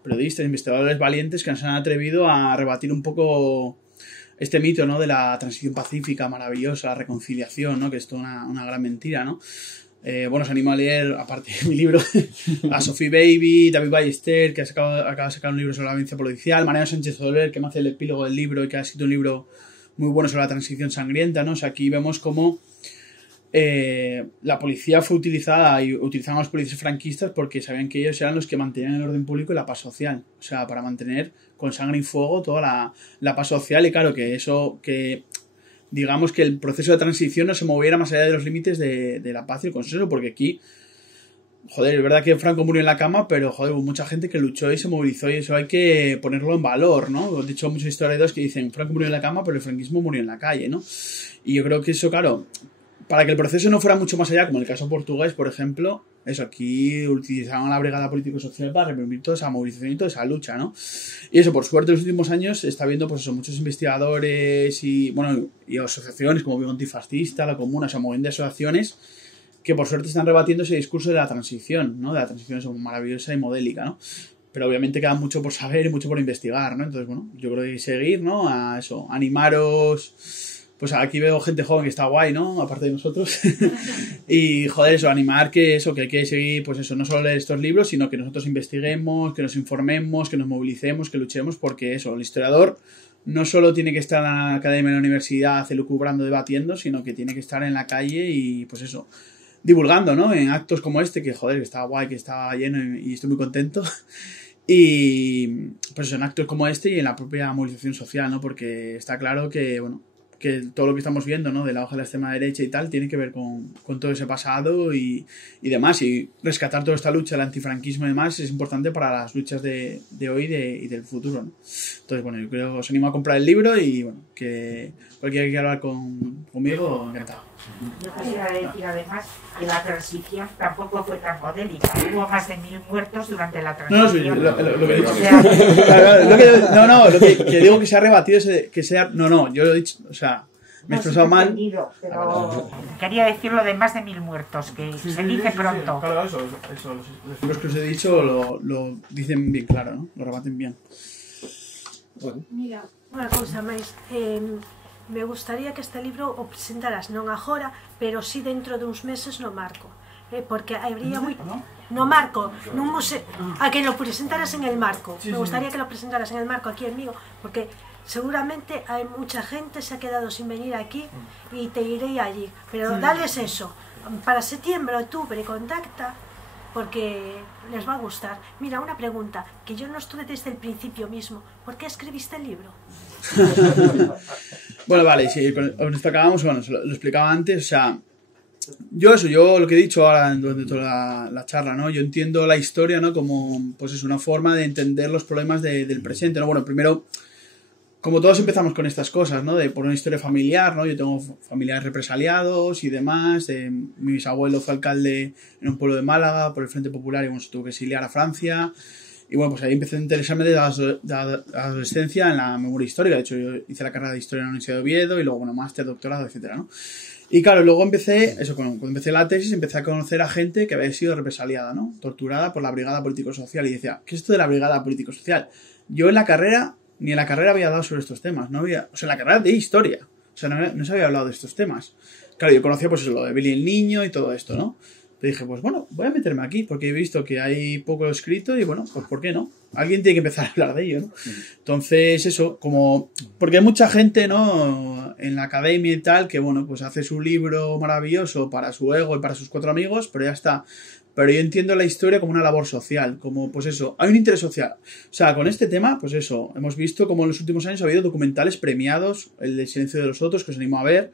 periodistas, investigadores valientes que se han atrevido a rebatir un poco este mito, ¿no? De la transición pacífica, maravillosa, la reconciliación, ¿no? Que es toda una gran mentira, ¿no? Bueno, os animo a leer, aparte de mi libro, a Sophie Baby, David Ballester, que acaba de sacar un libro sobre la violencia policial, Mariano Sánchez Oler, que me hace el epílogo del libro y que ha escrito un libro muy bueno sobre la transición sangrienta, ¿no? O sea, aquí vemos cómo la policía fue utilizada y utilizaban a los policías franquistas porque sabían que ellos eran los que mantenían el orden público y la paz social. O sea, para mantener con sangre y fuego toda la paz social y claro, que eso, que digamos que el proceso de transición no se moviera más allá de los límites de la paz y el consenso, porque aquí, joder, es verdad que Franco murió en la cama, pero joder, hubo mucha gente que luchó y se movilizó y eso hay que ponerlo en valor, ¿no? De hecho, muchos historiadores que dicen, Franco murió en la cama, pero el franquismo murió en la calle, ¿no? Y yo creo que eso, claro, para que el proceso no fuera mucho más allá, como en el caso portugués, por ejemplo, eso, aquí utilizaban la brigada político-social para reprimir toda esa movilización y toda esa lucha, ¿no? Y eso, por suerte, en los últimos años se está viendo, pues eso, muchos investigadores y, bueno, y asociaciones como Vigo Antifascista, La Comuna, o sea, un montón de asociaciones que por suerte están rebatiendo ese discurso de la transición, ¿no? De la transición eso, maravillosa y modélica, ¿no? Pero obviamente queda mucho por saber y mucho por investigar, ¿no? Entonces, bueno, yo creo que hay que seguir, ¿no? A eso, animaros. Pues aquí veo gente joven que está guay, ¿no? Aparte de nosotros. Y, joder, eso, animar que hay que seguir, pues eso, no solo leer estos libros, sino que nosotros investiguemos, que nos informemos, que nos movilicemos, que luchemos, porque eso, el historiador no solo tiene que estar en la academia, en la universidad, elucubrando, debatiendo, sino que tiene que estar en la calle y, pues eso, divulgando, ¿no? En actos como este, que, joder, que está guay, que está lleno y estoy muy contento. Y, pues eso, en actos como este y en la propia movilización social, ¿no? Porque está claro que, bueno, que todo lo que estamos viendo, ¿no? De la hoja de la extrema derecha y tal, tiene que ver con todo ese pasado y demás. Y rescatar toda esta lucha, el antifranquismo y demás, es importante para las luchas de hoy y del futuro, ¿no? Entonces, bueno, yo creo que os animo a comprar el libro y, bueno, que cualquiera que quiera hablar conmigo, encantado. Yo quisiera decir además que la transición tampoco fue tan modélica. Hubo más de 1000 muertos durante la transición. No, lo que he dicho. Que digo que se ha rebatido yo lo he dicho, o sea, me he expresado mal. Pero quería decir lo de más de 1000 muertos, que se dice pronto. Claro, eso, los libros que os he dicho lo dicen bien claro, ¿no? Lo rebaten bien. Bueno. Mira, unha cousa máis, me gustaría que este libro o presentaras non agora, pero sí dentro duns meses no Marco, porque habría no Marco, nun museo, a que lo presentaras en el Marco. Me gustaría que lo presentaras en el Marco aquí en Vigo, porque seguramente hay mucha gente se ha quedado sin venir aquí y te iré allí, pero dales eso para septiembre, octubre, contacta, porque les va a gustar. Mira, una pregunta, que yo no estuve desde el principio mismo. ¿Por qué escribiste el libro? Bueno, vale, sí, con esto acabamos, bueno, lo explicaba antes, o sea, yo lo que he dicho ahora durante toda la charla, ¿no? Yo entiendo la historia, ¿no? Como, pues es una forma de entender los problemas del presente, ¿no? Bueno, primero, como todos empezamos con estas cosas, ¿no? Por una historia familiar, ¿no? Yo tengo familiares represaliados y demás. Mi bisabuelo fue alcalde en un pueblo de Málaga por el Frente Popular y bueno, se tuvo que exiliar a Francia. Y bueno, pues ahí empecé a interesarme de la adolescencia en la memoria histórica. De hecho, yo hice la carrera de Historia en la Universidad de Oviedo y luego, bueno, máster, doctorado, etcétera, ¿no? Y claro, luego empecé, cuando empecé la tesis, empecé a conocer a gente que había sido represaliada, ¿no? Torturada por la Brigada Político-Social. Y decía, ¿qué es esto de la Brigada Político-Social? Yo en la carrera, ni en la carrera había dado sobre estos temas. No había, o sea, en la carrera de Historia. O sea, no se había hablado de estos temas. Claro, yo conocía pues eso, lo de Billy el Niño y todo esto, ¿no? Pero dije, pues bueno, voy a meterme aquí porque he visto que hay poco escrito y bueno, pues ¿por qué no? Alguien tiene que empezar a hablar de ello, ¿no? Entonces, eso, porque hay mucha gente, ¿no? En la academia y tal, que bueno, pues hace su libro maravilloso para su ego y para sus 4 amigos, pero ya está. Pero yo entiendo la historia como una labor social, como pues eso, hay un interés social. O sea, con este tema, pues eso, hemos visto como en los últimos años ha habido documentales premiados, el de Silencio de los Otros, que os animo a ver.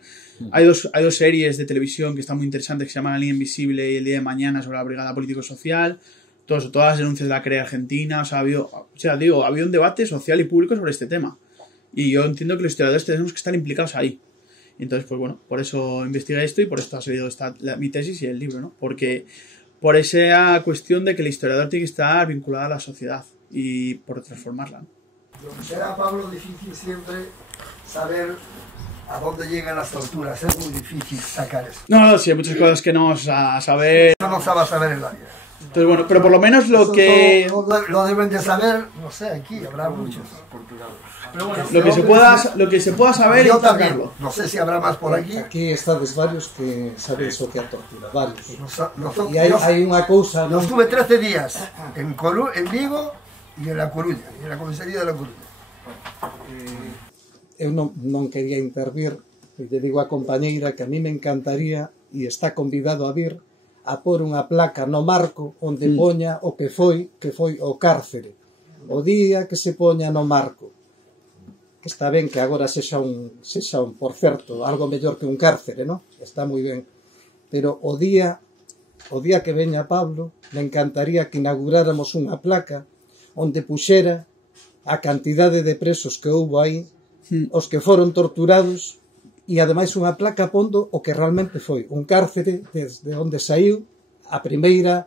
Hay dos series de televisión que están muy interesantes, que se llaman La Línea Invisible y El Día de Mañana, sobre la Brigada Político-Social. Todas las denuncias de la CREA argentina, ha habido un debate social y público sobre este tema. Y yo entiendo que los historiadores tenemos que estar implicados ahí. Y entonces, pues bueno, por eso investigué esto y por esto ha salido mi tesis y el libro, ¿no? Porque por esa cuestión de que el historiador tiene que estar vinculado a la sociedad y por transformarla, ¿no? Será, Pablo, difícil siempre saber a dónde llegan las torturas. Es muy difícil sacar eso. No, sí, hay muchas cosas que no vas a saber. No se va a saber en la vida. Entonces, bueno, pero por lo menos lo que... Lo deben de saber, no sé, aquí habrá muchos. Pero bueno, lo que se pueda saber y sacarlo. No sé si habrá más por aquí. Aquí estades varios que sabéis o que a tortura, varios. Y hai unha cousa... Yo estuve 13 días en Vigo y en La Coruña, en la comisaría de La Coruña. Eu non quería intervir, lle digo a compañeira que a mí me encantaría, e está convidado a vir, a pôr unha placa no marco onde poña o que foi o cárcere. O día que se poña no marco, que está ben que agora sexa un, por certo, algo mellor que un cárcere, ¿no? Está moi ben. Pero o día que veña Pablo, me encantaría que inauguráramos unha placa onde puxera a cantidade de presos que houbo aí, os que foron torturados, e ademais unha placa pondo o que realmente foi un cárcere desde onde saiu a primeira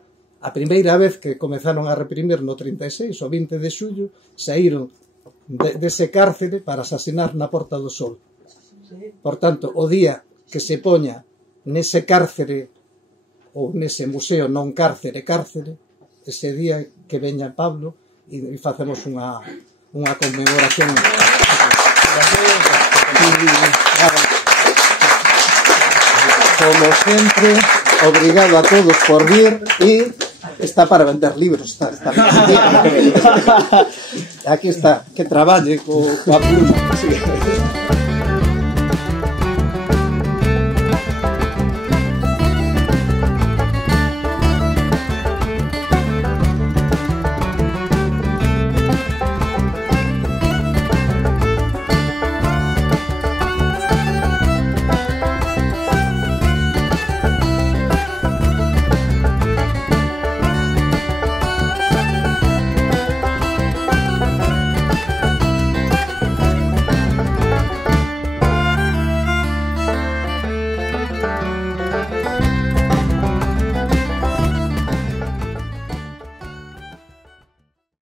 vez que comezaron a reprimir no 36, o 20 de xullo, saíron dese cárcere para asasinar na Porta do Sol. Por tanto, o día que se poña nese cárcere ou nese museo non cárcere, ese día que veña Pablo e facemos unha conmemoración. Como sempre, obrigado a todos por vir e está para vender libros, está aquí está, que traballe coa pluma. Sí.